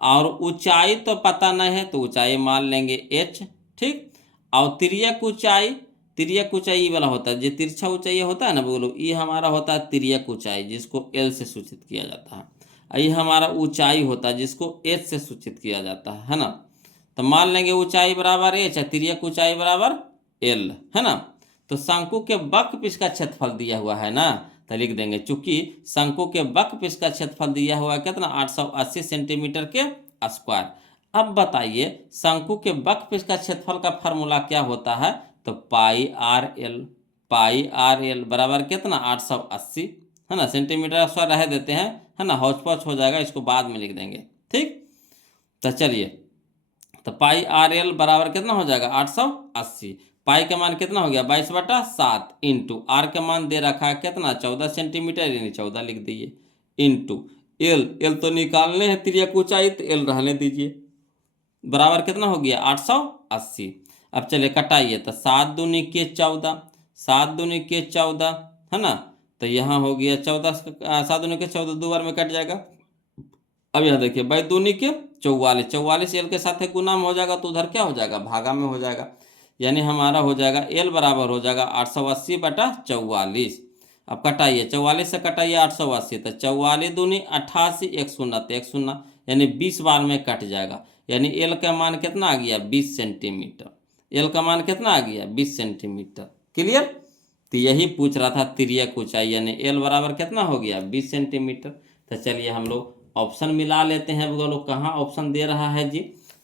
और ऊंचाई तो पता नहीं है तो ऊंचाई मान लेंगे एच। ठीक, और तिर्यक ऊंचाई, तिर्यक ऊंचाई वाला होता है, जो तिरछा ऊंचाई होता है ना बोलो, ये हमारा होता है तिर्यक ऊंचाई, जिसको एल से सूचित किया जाता है। ये हमारा ऊंचाई होता है जिसको एच से सूचित किया जाता है ना। तो मान लेंगे ऊंचाई बराबर एच है, तिर्यक ऊंचाई बराबर एल, है ना। तो शंकु के वक्र पृष्ठ का क्षेत्रफल दिया हुआ है ना, तो लिख देंगे, चूंकि शंकु के वक्र पृष्ठ का क्षेत्रफल दिया हुआ है कितना, 880 सेंटीमीटर के स्क्वायर। अब बताइए शंकु के वक्र पृष्ठ का क्षेत्रफल का फार्मूला क्या होता है, तो पाई आर एल, पाई आर एल बराबर कितना 880, है ना, सेंटीमीटर स्क्वायर रह देते हैं, है ना, हौच पौच हो जाएगा, इसको बाद में लिख देंगे। ठीक, तो चलिए, तो पाई आर एल बराबर कितना हो जाएगा 880, पाई का मान कितना हो गया 22/7, इंटू आर का मान दे रखा है कितना 14 सेंटीमीटर यानी 14 लिख दीजिए, इंटू एल, एल तो निकालने हैं तिर्यक ऊंचाई, तो एल रहने दीजिए, बराबर कितना हो गया 880। अब चलिए कटाइए, तो 7 दूनी के 14, 7 दूनी के 14, है ना, तो यहाँ हो गया 14, 7 दूनी के 14 दो बार में कट जाएगा। अब यहाँ देखिए बाई दूनी के 44, 44 एल के साथ गुना में हो जाएगा, तो उधर क्या हो जाएगा भागा में हो जाएगा, यानी हमारा हो जाएगा एल बराबर हो जाएगा 880/44। अब कटाइए, 44 से कटाइए 880, तो 44 दूनी 88, एक शून्य तो एक शून्य, यानी 20 बार में कट जाएगा, यानी एल का मान कितना आ गया 20 सेंटीमीटर, एल का मान कितना आ गया 20 सेंटीमीटर। क्लियर। तो यही पूछ रहा था तिर्यक ऊंचाई, यानी एल बराबर कितना हो गया 20 सेंटीमीटर। तो चलिए हम लोग ऑप्शन मिला लेते हैं, वो लोग कहाँ ऑप्शन दे रहा है जी,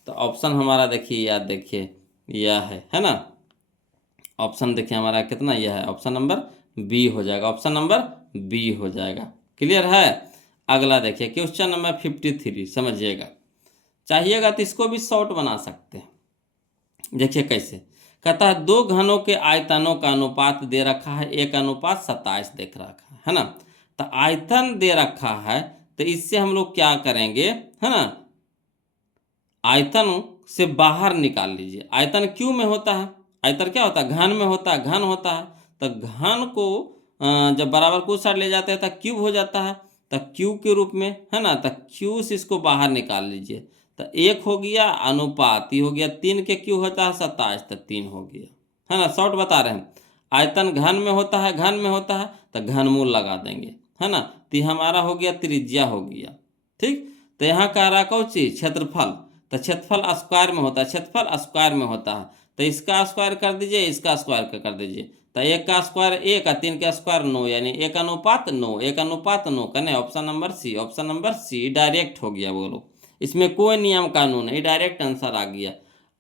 तो ऑप्शन हमारा देखिए, याद देखिए यह है ना, ऑप्शन देखिए हमारा कितना यह है, ऑप्शन नंबर बी हो जाएगा, ऑप्शन नंबर बी हो जाएगा। क्लियर है। अगला देखिए क्वेश्चन नंबर 53, समझिएगा, चाहिएगा तो इसको भी शॉर्ट बना सकते हैं। देखिए कैसे, कहता है दो घनों के आयतनों का अनुपात दे रखा है 1:27 देख रखा है ना, तो आयतन दे रखा है, तो इससे हम लोग क्या करेंगे, है ना, आयतन से बाहर निकाल लीजिए। आयतन क्यों में होता है, आयतन क्या होता है घन में होता है, घन होता है, तो घन को जब बराबर को साइड ले जाते हैं तो क्यूब हो जाता है, तो क्यूब के रूप में, है ना, तो क्यू से इसको बाहर निकाल लीजिए, तो 1 हो गया अनुपात, ये हो गया 3 के क्यू होता है 27, तो 3 हो गया, है ना, शॉर्ट बता रहे हैं। आयतन घन में होता है, घन में होता है, तो घनमूल लगा देंगे, है ना, तो हमारा हो गया त्रिज्या हो गया। ठीक, तो यहाँ कह रहा कौन चीज क्षेत्रफल, तो क्षेत्रफल स्क्वायर में होता है, क्षेत्रफल स्क्वायर में होता है, तो इसका स्क्वायर कर दीजिए, इसका स्क्वायर कर दीजिए। तो 1 का स्क्वायर 1 और 3 का स्क्वायर 9, यानी 1 अनुपात 9, 1 अनुपात 9 कने option number C, option number C direct हो गया बोलो। इसमें कोई नियम कानून नहीं, डायरेक्ट आंसर आ गया।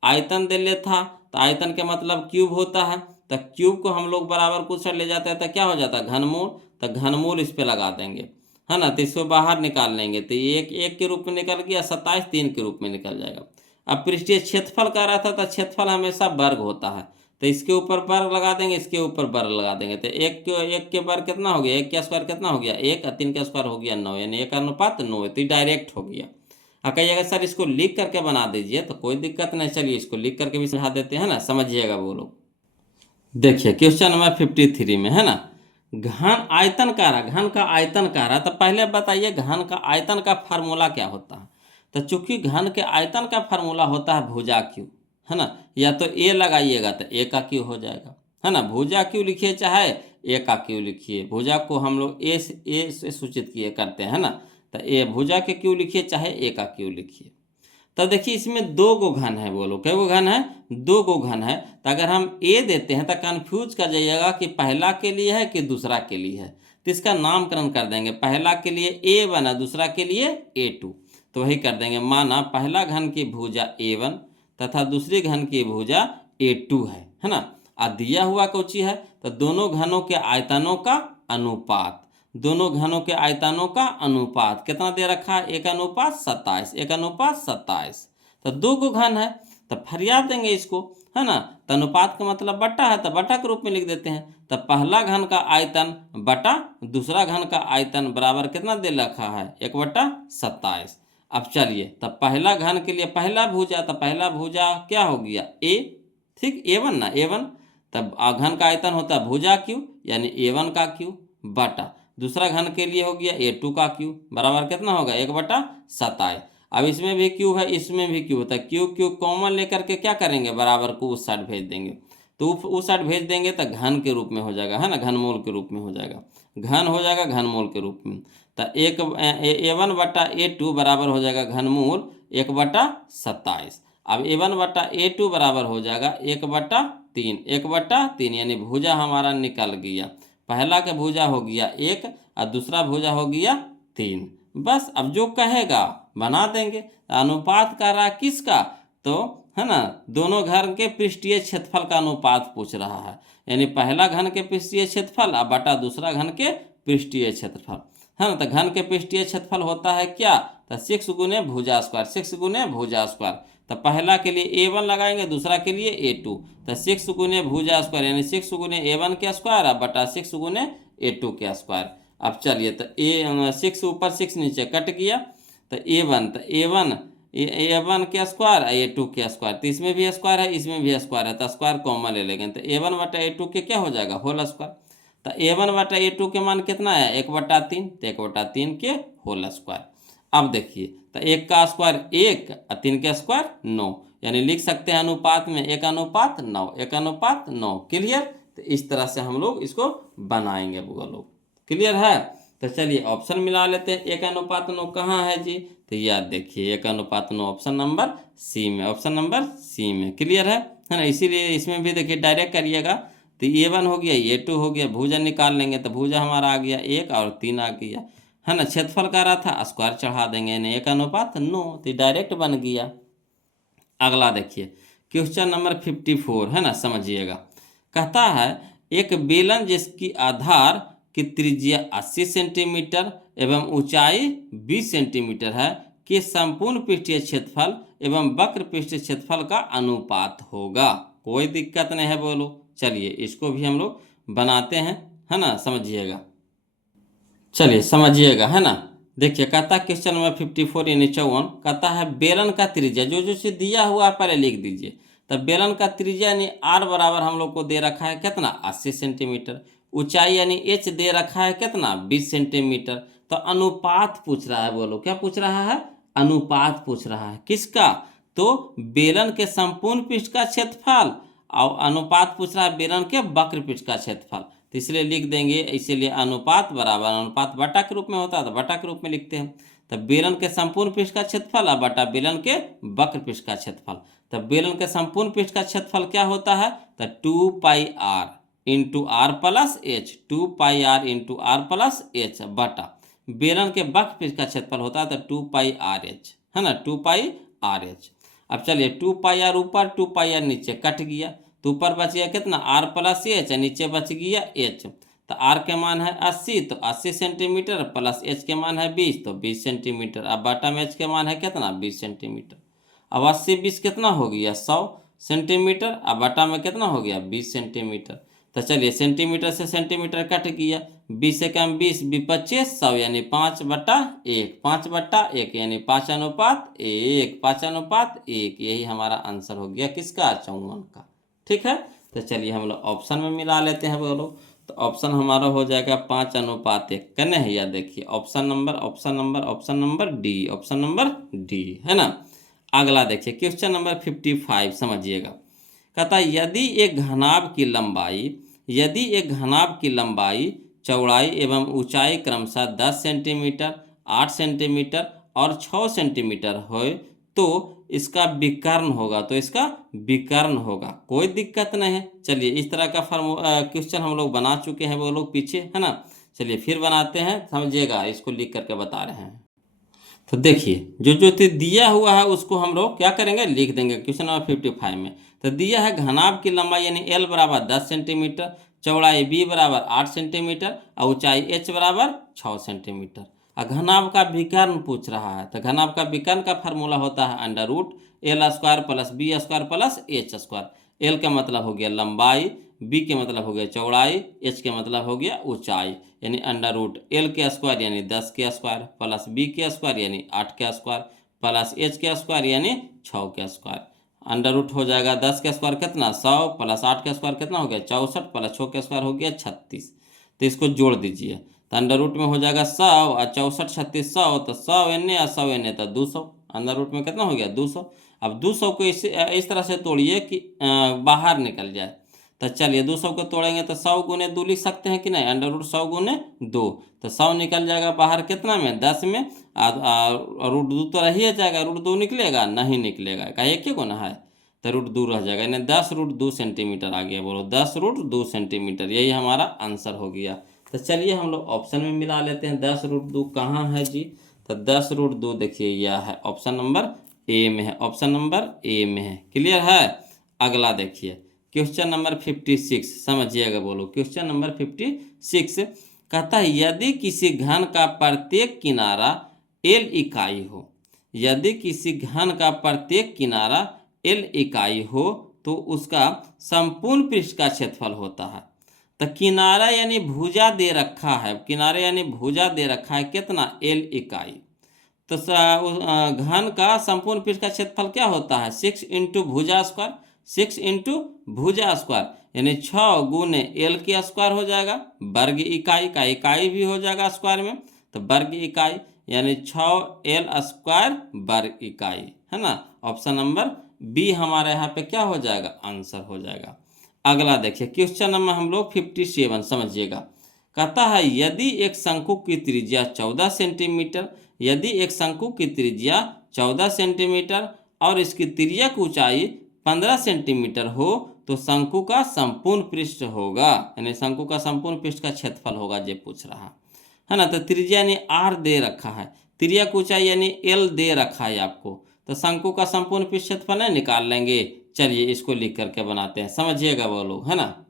आयतन दे ले था, तो आयतन के मतलब क्यूब होता है, तो क्यूब को हम लोग बराबर कुछ ले जाते हैं तो क्या हो जाता है घनमूल, तो घनमूल इस पे लगा देंगे, है ना। तो इसको बाहर निकाल लेंगे, तो एक एक के रूप में निकल गया, 27 3 के रूप में निकल जाएगा। अब पृष्ठीय क्षेत्रफल कह रहा था, तो क्षेत्रफल हमेशा वर्ग होता है, तो इसके ऊपर वर्ग लगा देंगे, इसके ऊपर वर्ग लगा देंगे। तो एक के वर्ग कितना हो गया, 1 का स्क्वायर कितना हो गया 1 और 3 का स्क्वायर हो गया 9, यानी 1 अनुपात 9, तो डायरेक्ट हो गया। कहिएगा सर इसको लिख करके बना दीजिए, तो कोई दिक्कत नहीं, चलिए इसको लिख करके भी समझा देते हैं ना, समझिएगा वो लोग। देखिए क्वेश्चन नंबर 53 में है ना, घन आयतन कह रहा, घन का आयतन कह रहा, तो पहले बताइए घन का आयतन का फार्मूला क्या होता है। तो चूंकि घन के आयतन का फार्मूला होता है भुजा क्यू, है ना, या तो ए लगाइएगा तो ए का क्यू हो जाएगा, है ना। भुजा क्यू लिखिए चाहे ए का क्यू लिखिए, भुजा को हम लोग ए से सूचित किए करते हैं ना, तो ए भुजा के क्यू लिखिए चाहे ए का क्यू लिखिए। तो देखिए इसमें 2 गो घन है, बोलो क्या गो घन है, 2 गो घन है। तो अगर हम ए देते हैं तो कंफ्यूज कर जाइएगा कि पहला के लिए है कि दूसरा के लिए है, तो इसका नामकरण कर देंगे, पहला के लिए A1 है, दूसरा के लिए A2। तो वही कर देंगे, माना पहला घन की भुजा A1 तथा दूसरी घन की भुजा A2 है ना। और दिया हुआ कौची है, तो दोनों घनों के आयतनों का अनुपात, दोनों घनों के आयतनों का अनुपात कितना दे रखा है, 1 अनुपात 27, 1 अनुपात 27। तो 2 गो घन है, तो फरिया देंगे इसको, है ना। तो अनुपात का मतलब बट्टा है, तो बट्टा के रूप में लिख देते हैं। तो पहला घन का आयतन बटा दूसरा घन का आयतन बराबर कितना दे रखा है, 1/27। अब चलिए, तब पहला घन के लिए पहला भुजा, तो पहला भुजा क्या हो गया ए, ठीक A1 ना, A1। तब घन का आयतन होता है भुजा क्यू, यानी A1 का क्यू बटा दूसरा घन के लिए हो गया A2 का क्यू, बराबर कितना होगा 1/27। अब इसमें भी क्यू है, इसमें भी क्यू होता है, क्यू क्यू कॉमन लेकर के क्या करेंगे, बराबर को उस साइड भेज देंगे। तो उस साइड भेज देंगे तो घन के रूप में हो जाएगा, है ना, घनमूल के रूप में हो जाएगा, घन हो जाएगा घनमूल के रूप में। तो A1/A2 बराबर हो जाएगा घनमूल 1/27। अब A1/A2 बराबर हो जाएगा 1/3, 1/3, यानी भुजा हमारा निकल गया, पहला का भुजा हो गया 1 और दूसरा भुजा हो गया 3। बस अब जो कहेगा बना देंगे। अनुपात कर रहा किसका, तो है ना, दोनों घन के पृष्ठीय क्षेत्रफल का अनुपात पूछ रहा है, यानी पहला घन के पृष्ठीय क्षेत्रफल और बटा दूसरा घन के पृष्ठीय क्षेत्रफल, है ना। तो घन के पृष्ठीय क्षेत्रफल होता है क्या, तो 6 गुने भुजा स्क्वायर, 6 गुने भुजा स्क्वायर। तो पहला के लिए A1 लगाएंगे, दूसरा के लिए A2, तो 6 गुने भुजा स्क्वायर, यानी 6 गुने A1 के स्क्वायर और बटा 6 गुने A2 के स्क्वायर। अब चलिए, तो 6 ऊपर 6 नीचे कट गया, तो A1, तो A1 के स्क्वायर और A2 के स्क्वायर, तो इसमें भी स्क्वायर है इसमें भी स्क्वायर है, तो स्क्वायर कॉमन ले लेंगे, तो A1/A2 के क्या हो जाएगा होल स्क्वायर। तो A1/A2 के मान कितना है 1/3, तो 1/3 के होल स्क्वायर। अब देखिए, तो 1 का स्क्वायर 1 और 3 का स्क्वायर 9, यानी लिख सकते हैं अनुपात में 1 अनुपात 9, 1 अनुपात 9। क्लियर, तो इस तरह से हम लोग इसको बनाएंगे वो लोग। क्लियर है, तो चलिए ऑप्शन मिला लेते हैं। 1 अनुपात 9 कहाँ है जी, तो याद देखिए 1 अनुपात 9 ऑप्शन नंबर सी में, ऑप्शन नंबर सी में। क्लियर है ना। इसीलिए इसमें भी देखिए डायरेक्ट करिएगा, तो A1 हो गया A2 हो गया, भुजा निकाल लेंगे, तो भुजा हमारा आ गया 1 और 3 आ गया, है ना। क्षेत्रफल का रहा था, स्क्वायर चढ़ा देंगे, यानी 1 अनुपात 9, तो डायरेक्ट बन गया। अगला देखिए क्वेश्चन नंबर 54, है ना, समझिएगा। कहता है एक बेलन जिसकी आधार की त्रिज्या 80 सेंटीमीटर एवं ऊंचाई 20 सेंटीमीटर है कि संपूर्ण पृष्ठीय क्षेत्रफल एवं वक्र पृष्ठीय क्षेत्रफल का अनुपात होगा। कोई दिक्कत नहीं है, बोलो। चलिए इसको भी हम लोग बनाते हैं, है ना, समझिएगा। चलिए समझिएगा, है ना। देखिए कहता है क्वेश्चन नंबर 54 यानी 54, कहता है बेलन का त्रिज्या, जो से दिया हुआ पहले लिख दीजिए। तो बेलन का त्रिज्या यानी R बराबर हम लोग को दे रखा है कितना 80 सेंटीमीटर, ऊंचाई यानी H दे रखा है कितना 20 सेंटीमीटर। तो अनुपात पूछ रहा है, बोलो क्या पूछ रहा है, अनुपात पूछ रहा है किसका, तो बेलन के संपूर्ण पृष्ठ का क्षेत्रफल, और अनुपात पूछ रहा है बेलन के वक्र पृष्ठ का क्षेत्रफल, तो इसलिए लिख देंगे, इसीलिए अनुपात बराबर, अनुपात बटा के रूप में होता है तो बटा के रूप में लिखते हैं। तो बेलन के संपूर्ण पृष्ठ का क्षेत्रफल और बटा बेलन के वक्र पृष्ठ का क्षेत्रफल, तो बेलन के संपूर्ण पृष्ठ का क्षेत्रफल क्या होता है, तो 2 pi r into r plus h, 2 pi r into r plus h बटा बेलन के बक्ष पृष्ठ का क्षेत्रफल होता है तो 2 पाई आर एच, है ना, 2 पाई आर एच। अब चलिए 2 पाई आर ऊपर 2 पाई आर नीचे कट गया, तो ऊपर बच गया कितना आर प्लस एच, नीचे बच गया एच। तो आर के मान है 80 तो 80 सेंटीमीटर प्लस एच के मान है 20 तो 20 सेंटीमीटर। अब बटा में एच के मान है कितना 20 सेंटीमीटर। अब 80 20 कितना हो गया 100 सेंटीमीटर। अब बटा में कितना हो गया 20 सेंटीमीटर। तो चलिए सेंटीमीटर से सेंटीमीटर कट गया, 20 से कम 20 25 100 यानी 5/1, 5/1 यानी 5:1, 5:1। यही हमारा आंसर हो गया किसका 54 का। ठीक है, तो चलिए हम लोग ऑप्शन में मिला लेते हैं बोलो। तो ऑप्शन हमारा हो जाएगा 5:1 करने है, या देखिए option number D, option number D, है ना। अगला देखिए क्वेश्चन नंबर 55 समझिएगा। कहता है यदि एक घनाभ की लंबाई चौड़ाई एवं ऊंचाई क्रमशः 10 सेंटीमीटर, 8 सेंटीमीटर और 6 सेंटीमीटर हो तो इसका विकर्ण होगा, कोई दिक्कत नहीं है। चलिए इस तरह का क्वेश्चन हम लोग बना चुके हैं वो लोग पीछे, है ना। चलिए फिर बनाते हैं, समझिएगा, इसको लिख करके बता रहे हैं। तो देखिए जो दिया हुआ है उसको हम लोग क्या करेंगे लिख देंगे क्वेश्चन नंबर 55 में। तो दिया है घनाभ की लंबाई यानी एल बराबर 10 सेंटीमीटर, चौड़ाई बी बराबर 8 सेंटीमीटर और ऊंचाई एच बराबर 6 सेंटीमीटर। और घनाभ का विकर्ण पूछ रहा है, तो घनाभ का विकर्ण का फार्मूला होता है under root l square plus b square plus h square. L का मतलब हो गया लंबाई, बी के मतलब हो गया चौड़ाई, एच के मतलब हो गया ऊंचाई, यानी अंडर रूट एल के स्क्वायर यानी 10 के स्क्वायर प्लस बी के स्क्वायर यानी 8 के स्क्वायर प्लस एच के स्क्वायर यानी 6 के स्क्वायर। अंडर रूट हो जाएगा 10 के स्क्वायर कितना 100 प्लस 8 के स्क्वायर कितना हो गया 64 प्लस 6 के स्क्वायर हो गया 36। तो इसको जोड़ दीजिए, तो अंडर रूट में हो जाएगा 100 और 64 36 100, तो 100 एन और 100 एन तो 200। अंडर रूट में कितना हो गया 200। अब 200 को इस तरह से तोड़िए कि बाहर निकल जाए। तो चलिए 200 को तोड़ेंगे तो 100 गुने 2 लिख सकते हैं कि नहीं, अंडर रूट 100 गुने 2, तो 100 निकल जाएगा बाहर कितना में 10 में, रूट 2 तो रह ही जाएगा, रूट 2 निकलेगा नहीं निकलेगा, का एक ही गुना है, तो रूट 2 रह जाएगा, यानी 10 रूट 2 सेंटीमीटर आ गया। बोलो 10 रूट 2 सेंटीमीटर, यही हमारा आंसर हो गया। तो चलिए हम लोग ऑप्शन में मिला लेते हैं। 10 रूट 2 कहाँ है जी, तो 10 रूट 2 देखिए यह है ऑप्शन नंबर ए में है, ऑप्शन नंबर ए में है। क्लियर है। अगला देखिए क्वेश्चन नंबर 56 समझिएगा। बोलो क्वेश्चन नंबर 56 कहता है यदि किसी घन का प्रत्येक किनारा एल इकाई हो, यदि किसी घन का प्रत्येक किनारा एल इकाई हो तो उसका संपूर्ण पृष्ठ का क्षेत्रफल होता है। तो किनारा यानी भुजा दे रखा है, किनारे यानी भुजा दे रखा है कितना एल इकाई। तो घन का संपूर्ण पृष्ठ का क्षेत्रफल क्या होता है 6 इंटू भुजा स्क्वायर, 6 इंटू भुजा स्क्वायर यानी 6 गुने एल के स्क्वायर हो जाएगा, वर्ग इकाई का इकाई भी हो जाएगा स्क्वायर में, तो वर्ग इकाई यानी 6 एल स्क्वायर वर्ग इकाई, है ना। ऑप्शन नंबर बी हमारे यहाँ पे क्या हो जाएगा आंसर हो जाएगा। अगला देखिए क्वेश्चन नंबर हम लोग 57 समझिएगा। कहता है यदि एक शंकु की त्रिज्या 14 सेंटीमीटर, यदि एक शंकु की त्रिज्या 14 सेंटीमीटर और इसकी तिर्यक ऊंचाई 15 सेंटीमीटर हो तो शंकु का संपूर्ण पृष्ठ होगा, यानी शंकु का संपूर्ण पृष्ठ का क्षेत्रफल होगा, ये पूछ रहा है ना। तो त्रिज्या यानी आर दे रखा है, तिर्यक ऊंचाई यानी एल दे रखा है आपको, तो शंकु का संपूर्ण पृष्ठ क्षेत्रफल है निकाल लेंगे। चलिए इसको लिख करके बनाते हैं, समझिएगा वो लोग, है ना।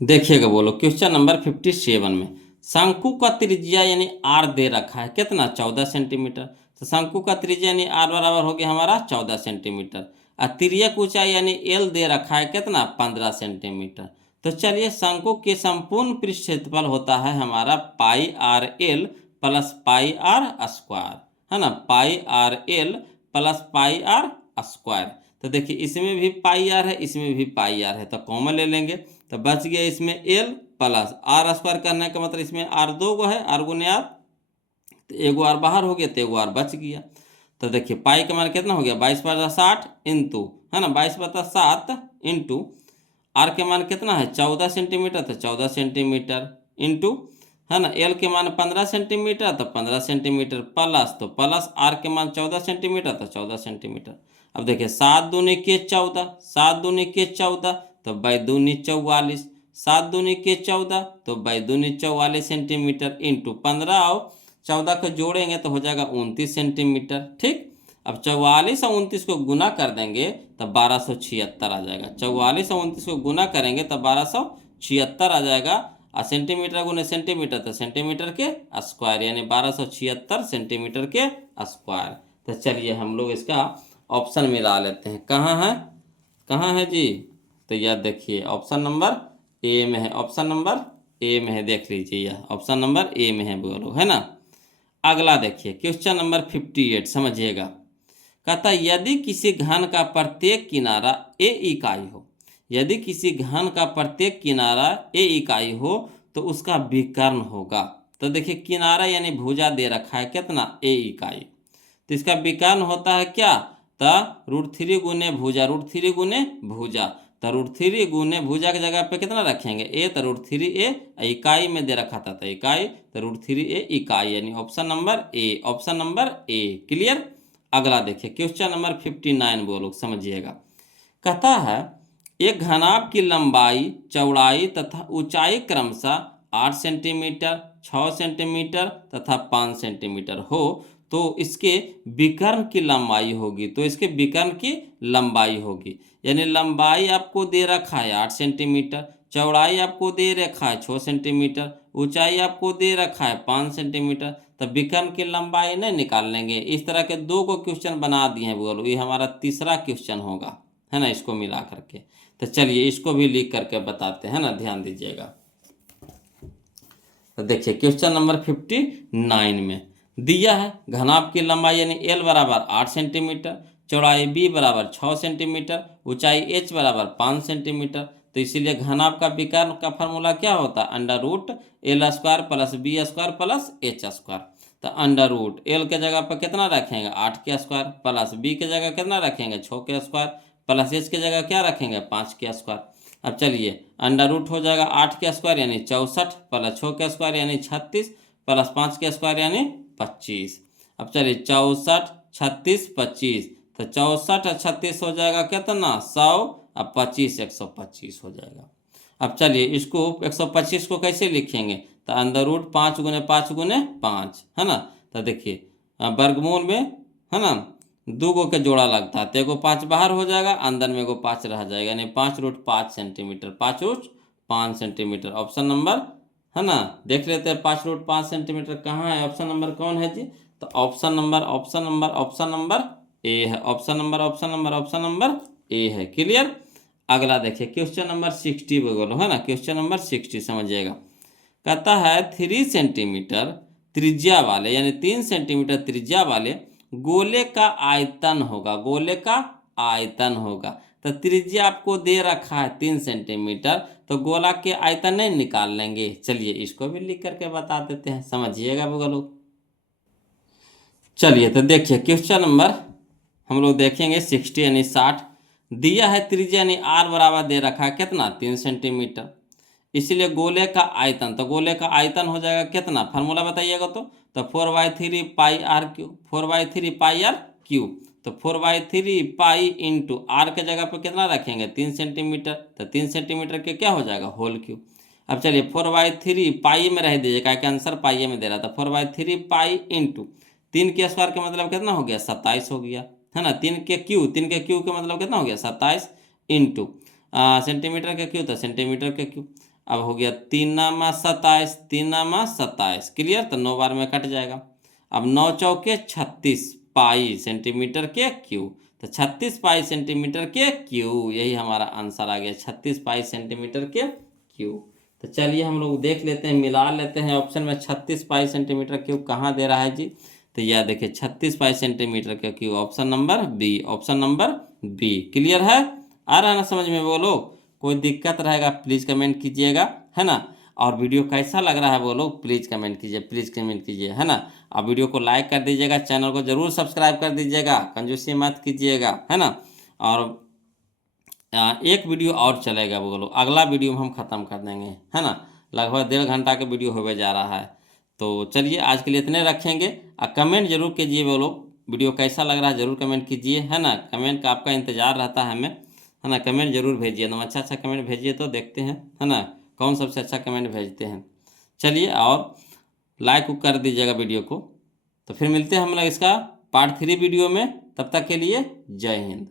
देखिएगा बोलो क्वेश्चन नंबर 57 में शंकु का त्रिज्या यानी आर दे रखा है कितना 14 सेंटीमीटर, तो शंकु का त्रिज्या यानी आर बराबर हो गया हमारा 14 सेंटीमीटर, और तिर्यक ऊंचाई यानी एल दे रखा है कितना 15 सेंटीमीटर। तो चलिए शंकु के संपूर्ण पृष्ठ क्षेत्रफल होता है हमारा pi r l plus pi r square, है ना, pi r l plus pi r square. तो देखिए इसमें भी पाई आर है इसमें भी पाई आर है, तो कॉमन ले लेंगे, तो बच गया इसमें एल प्लस आर स्क्वायर करने का मतलब इसमें आर 2 गो है, आर गुने आर, तो एगो आर बाहर हो गया तो एगो आर बच गया। तो देखिए पाई का मान कितना हो गया 22/60 इंटू, है ना, 22/7 इंटू आर के मान कितना है 14 सेंटीमीटर, तो 14 सेंटीमीटर इंटू, है ना, एल के मान 15 सेंटीमीटर तो 15 सेंटीमीटर प्लस, तो प्लस आर के मान 14 सेंटीमीटर तो 14 सेंटीमीटर। अब देखिए 7 दूनी के 14, 7 दूनी के 14 तो बाई दूनी 44, 7 दूनी के 14 तो बाई दूनी 44 सेंटीमीटर इंटू 15 और 14 को जोड़ेंगे तो हो जाएगा 29 सेंटीमीटर। ठीक, अब 44 और 29 को गुना कर देंगे तब 1276 आ जाएगा। 44 और 29 को गुना करेंगे तब 1276 आ जाएगा। और सेंटीमीटर गुने सेंटीमीटर तो सेंटीमीटर के स्क्वायर, यानी 1276 सेंटीमीटर के स्क्वायर। तो चलिए हम लोग इसका ऑप्शन मिला लेते हैं। कहाँ है जी? तो यह देखिए ऑप्शन नंबर ए में है, ऑप्शन नंबर ए में है, देख लीजिए यह ऑप्शन नंबर ए में है बोलो, है ना। अगला देखिए क्वेश्चन नंबर 58, समझिएगा। कहता यदि किसी घन का प्रत्येक किनारा ए इकाई हो, यदि किसी घन का प्रत्येक किनारा ए इकाई हो तो उसका विकर्ण होगा। तो देखिए किनारा यानी भुजा दे रखा है कितना, ए इकाई, तो इसका विकर्ण होता है क्या, √3 गुने भुजा, √3 गुने भुजा, तो √3 गुने भुजा की जगह पे कितना रखेंगे ए, तो √3a, इकाई में दे रखा था तो इकाई, तो √3a इकाई, यानी option number A, option number A. Clear. अगला देखिए क्वेश्चन नंबर 59 बोलो, समझिएगा। कहता है एक घनाभ की लंबाई, चौड़ाई तथा ऊंचाई क्रमशः 8 सेंटीमीटर, 6 सेंटीमीटर तथा 5 सेंटीमीटर हो तो इसके विकर्ण की लंबाई होगी, तो इसके विकर्ण की लंबाई होगी, यानी लंबाई आपको दे रखा है 8 सेंटीमीटर, चौड़ाई आपको दे रखा है 6 सेंटीमीटर, ऊंचाई आपको दे रखा है 5 सेंटीमीटर, तो विकर्ण की लंबाई नहीं निकाल लेंगे। इस तरह के 2 को क्वेश्चन बना दिए हैं बोलो, ये हमारा तीसरा क्वेश्चन होगा, है ना, इसको मिला करके। तो चलिए इसको भी लिख करके बताते हैं ना, ध्यान दीजिएगा। तो देखिए क्वेश्चन नंबर 59 में दिया है घनाभ की लंबाई यानी एल बराबर 8 सेंटीमीटर, चौड़ाई बी बराबर 6 सेंटीमीटर, ऊंचाई एच बराबर 5 सेंटीमीटर। तो इसीलिए घनाभ का विकर्ण का फार्मूला क्या होता है, √L² plus b square plus h square. तो √L के जगह पर कितना रखेंगे 8 के स्क्वायर, प्लस बी के जगह कितना रखेंगे 6 के स्क्वायर, प्लस एच के जगह क्या रखेंगे 5 के स्क्वायर। अब चलिए √ हो जाएगा 8 के स्क्वायर यानी 64, प्लस 6 के स्क्वायर यानी 36, प्लस 5 के स्क्वायर यानी 25। अब चलिए 64, 36, 25, तो 64 और 36 हो जाएगा कितना 100, अब 25 125 हो जाएगा। अब चलिए इसको 125 को कैसे लिखेंगे, तो √5 गुने 5 गुने 5, है ना। तो देखिए वर्गमूल में, है ना, 2 गो के जोड़ा लगता है, तो एगो 5 बाहर हो जाएगा, अंदर में एगो 5 रह जाएगा, यानी 5√5 सेंटीमीटर, 5√5 सेंटीमीटर। ऑप्शन नंबर, है ना, देख लेते हैं 5√5 सेंटीमीटर कहाँ है, ऑप्शन नंबर कौन है जी, तो ऑप्शन नंबर ए है, ऑप्शन नंबर ए है। क्लियर। अगला देखिए क्वेश्चन नंबर 60 बोलो, है ना, क्वेश्चन नंबर 60 समझिएगा। कहता है 3 सेंटीमीटर त्रिज्या वाले यानी 3 सेंटीमीटर त्रिज्या वाले गोले का आयतन होगा, गोले का आयतन होगा। तो त्रिज्या आपको दे रखा है 3 सेंटीमीटर, तो गोला के आयतन नहीं निकाल लेंगे। चलिए इसको भी लिख करके बता देते हैं, समझिएगा बोलो। चलिए तो देखिए क्वेश्चन नंबर हम लोग देखेंगे 60 यानी 60 दिया है, त्रिज्या यानी r बराबर दे रखा है कितना 3 सेंटीमीटर, इसलिए गोले का आयतन, तो गोले का आयतन हो जाएगा कितना, फार्मूला बताइएगा तो 4/3 पाई r क्यूब, 4/3 पाई r क्यूब, तो 4/3 पाई इंटू r के जगह पर कितना रखेंगे 3 सेंटीमीटर, तो 3 सेंटीमीटर के क्या हो जाएगा होल क्यूब। अब चलिए 4/3 पाई में रह दीजिए, क्या आंसर पाई में दे रहा था, 4/3 पाई इंटू 3 के स्क्वायर का मतलब कितना हो गया 27 हो गया, है ना, 3 के क्यू का मतलब कितना हो गया 27 इंटू सेंटीमीटर के क्यू, तो सेंटीमीटर के क्यू। अब हो गया 3 नामा 27, 3 नामा 27। क्लियर। तो 9 बार में कट जाएगा। अब 9 चौके 36 पाई सेंटीमीटर के क्यू, तो 36 पाई सेंटीमीटर के क्यू, यही हमारा आंसर आ गया 36 पाई सेंटीमीटर के क्यू। तो चलिए हम लोग देख लेते हैं, मिला लेते हैं ऑप्शन में 36 पाई सेंटीमीटर क्यूब कहाँ दे रहा है जी, तो यह देखिए 36 पाई सेंटीमीटर का cube, option number B, option number B. Clear है, आ रहा है ना समझ में बोलो, कोई दिक्कत रहेगा प्लीज़ कमेंट कीजिएगा, है ना। और वीडियो कैसा लग रहा है बोलो प्लीज़ कमेंट कीजिए, प्लीज़ कमेंट कीजिए, है ना। आप वीडियो को लाइक कर दीजिएगा, चैनल को जरूर सब्सक्राइब कर दीजिएगा, कंजूसी मत कीजिएगा, है ना। और एक वीडियो और चलेगा बोलो, अगला वीडियो में हम ख़त्म कर देंगे, है ना, लगभग 1.5 घंटा का वीडियो होने जा रहा है। तो चलिए आज के लिए इतने रखेंगे, कमेंट जरूर कीजिए बोलो, वीडियो कैसा लग रहा है ज़रूर कमेंट कीजिए, है ना। कमेंट का आपका इंतज़ार रहता है हमें, है ना। कमेंट जरूर भेजिए, एकदम अच्छा अच्छा कमेंट भेजिए तो देखते हैं, है ना, कौन सबसे अच्छा कमेंट भेजते हैं। चलिए, और लाइक कर दीजिएगा वीडियो को। तो फिर मिलते हैं हम लोग इसका पार्ट 3 वीडियो में, तब तक के लिए जय हिंद।